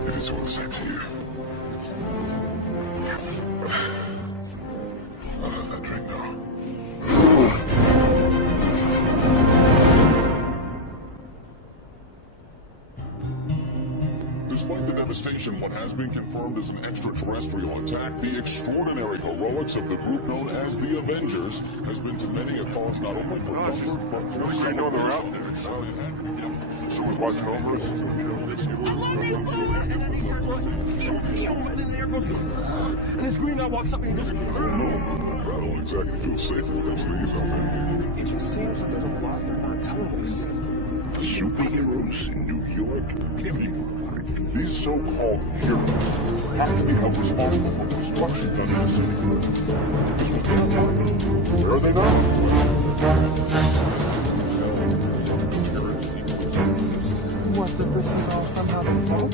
It is all the same to you. I'll have that drink now. Despite the devastation, what has been confirmed as an extraterrestrial attack, the extraordinary heroics of the group known as the Avengers has been to many a cause not only for comfort, but for celebration. So is watching over us. And this green guy walks up and he goes, I don't exactly feel safe with those things. It just seems like there's a lot they're not telling us. Superheroes in New York? Give me these so-called heroes have to be held responsible for the destruction done in the city. Where are they now? What, that this is all somehow their fault?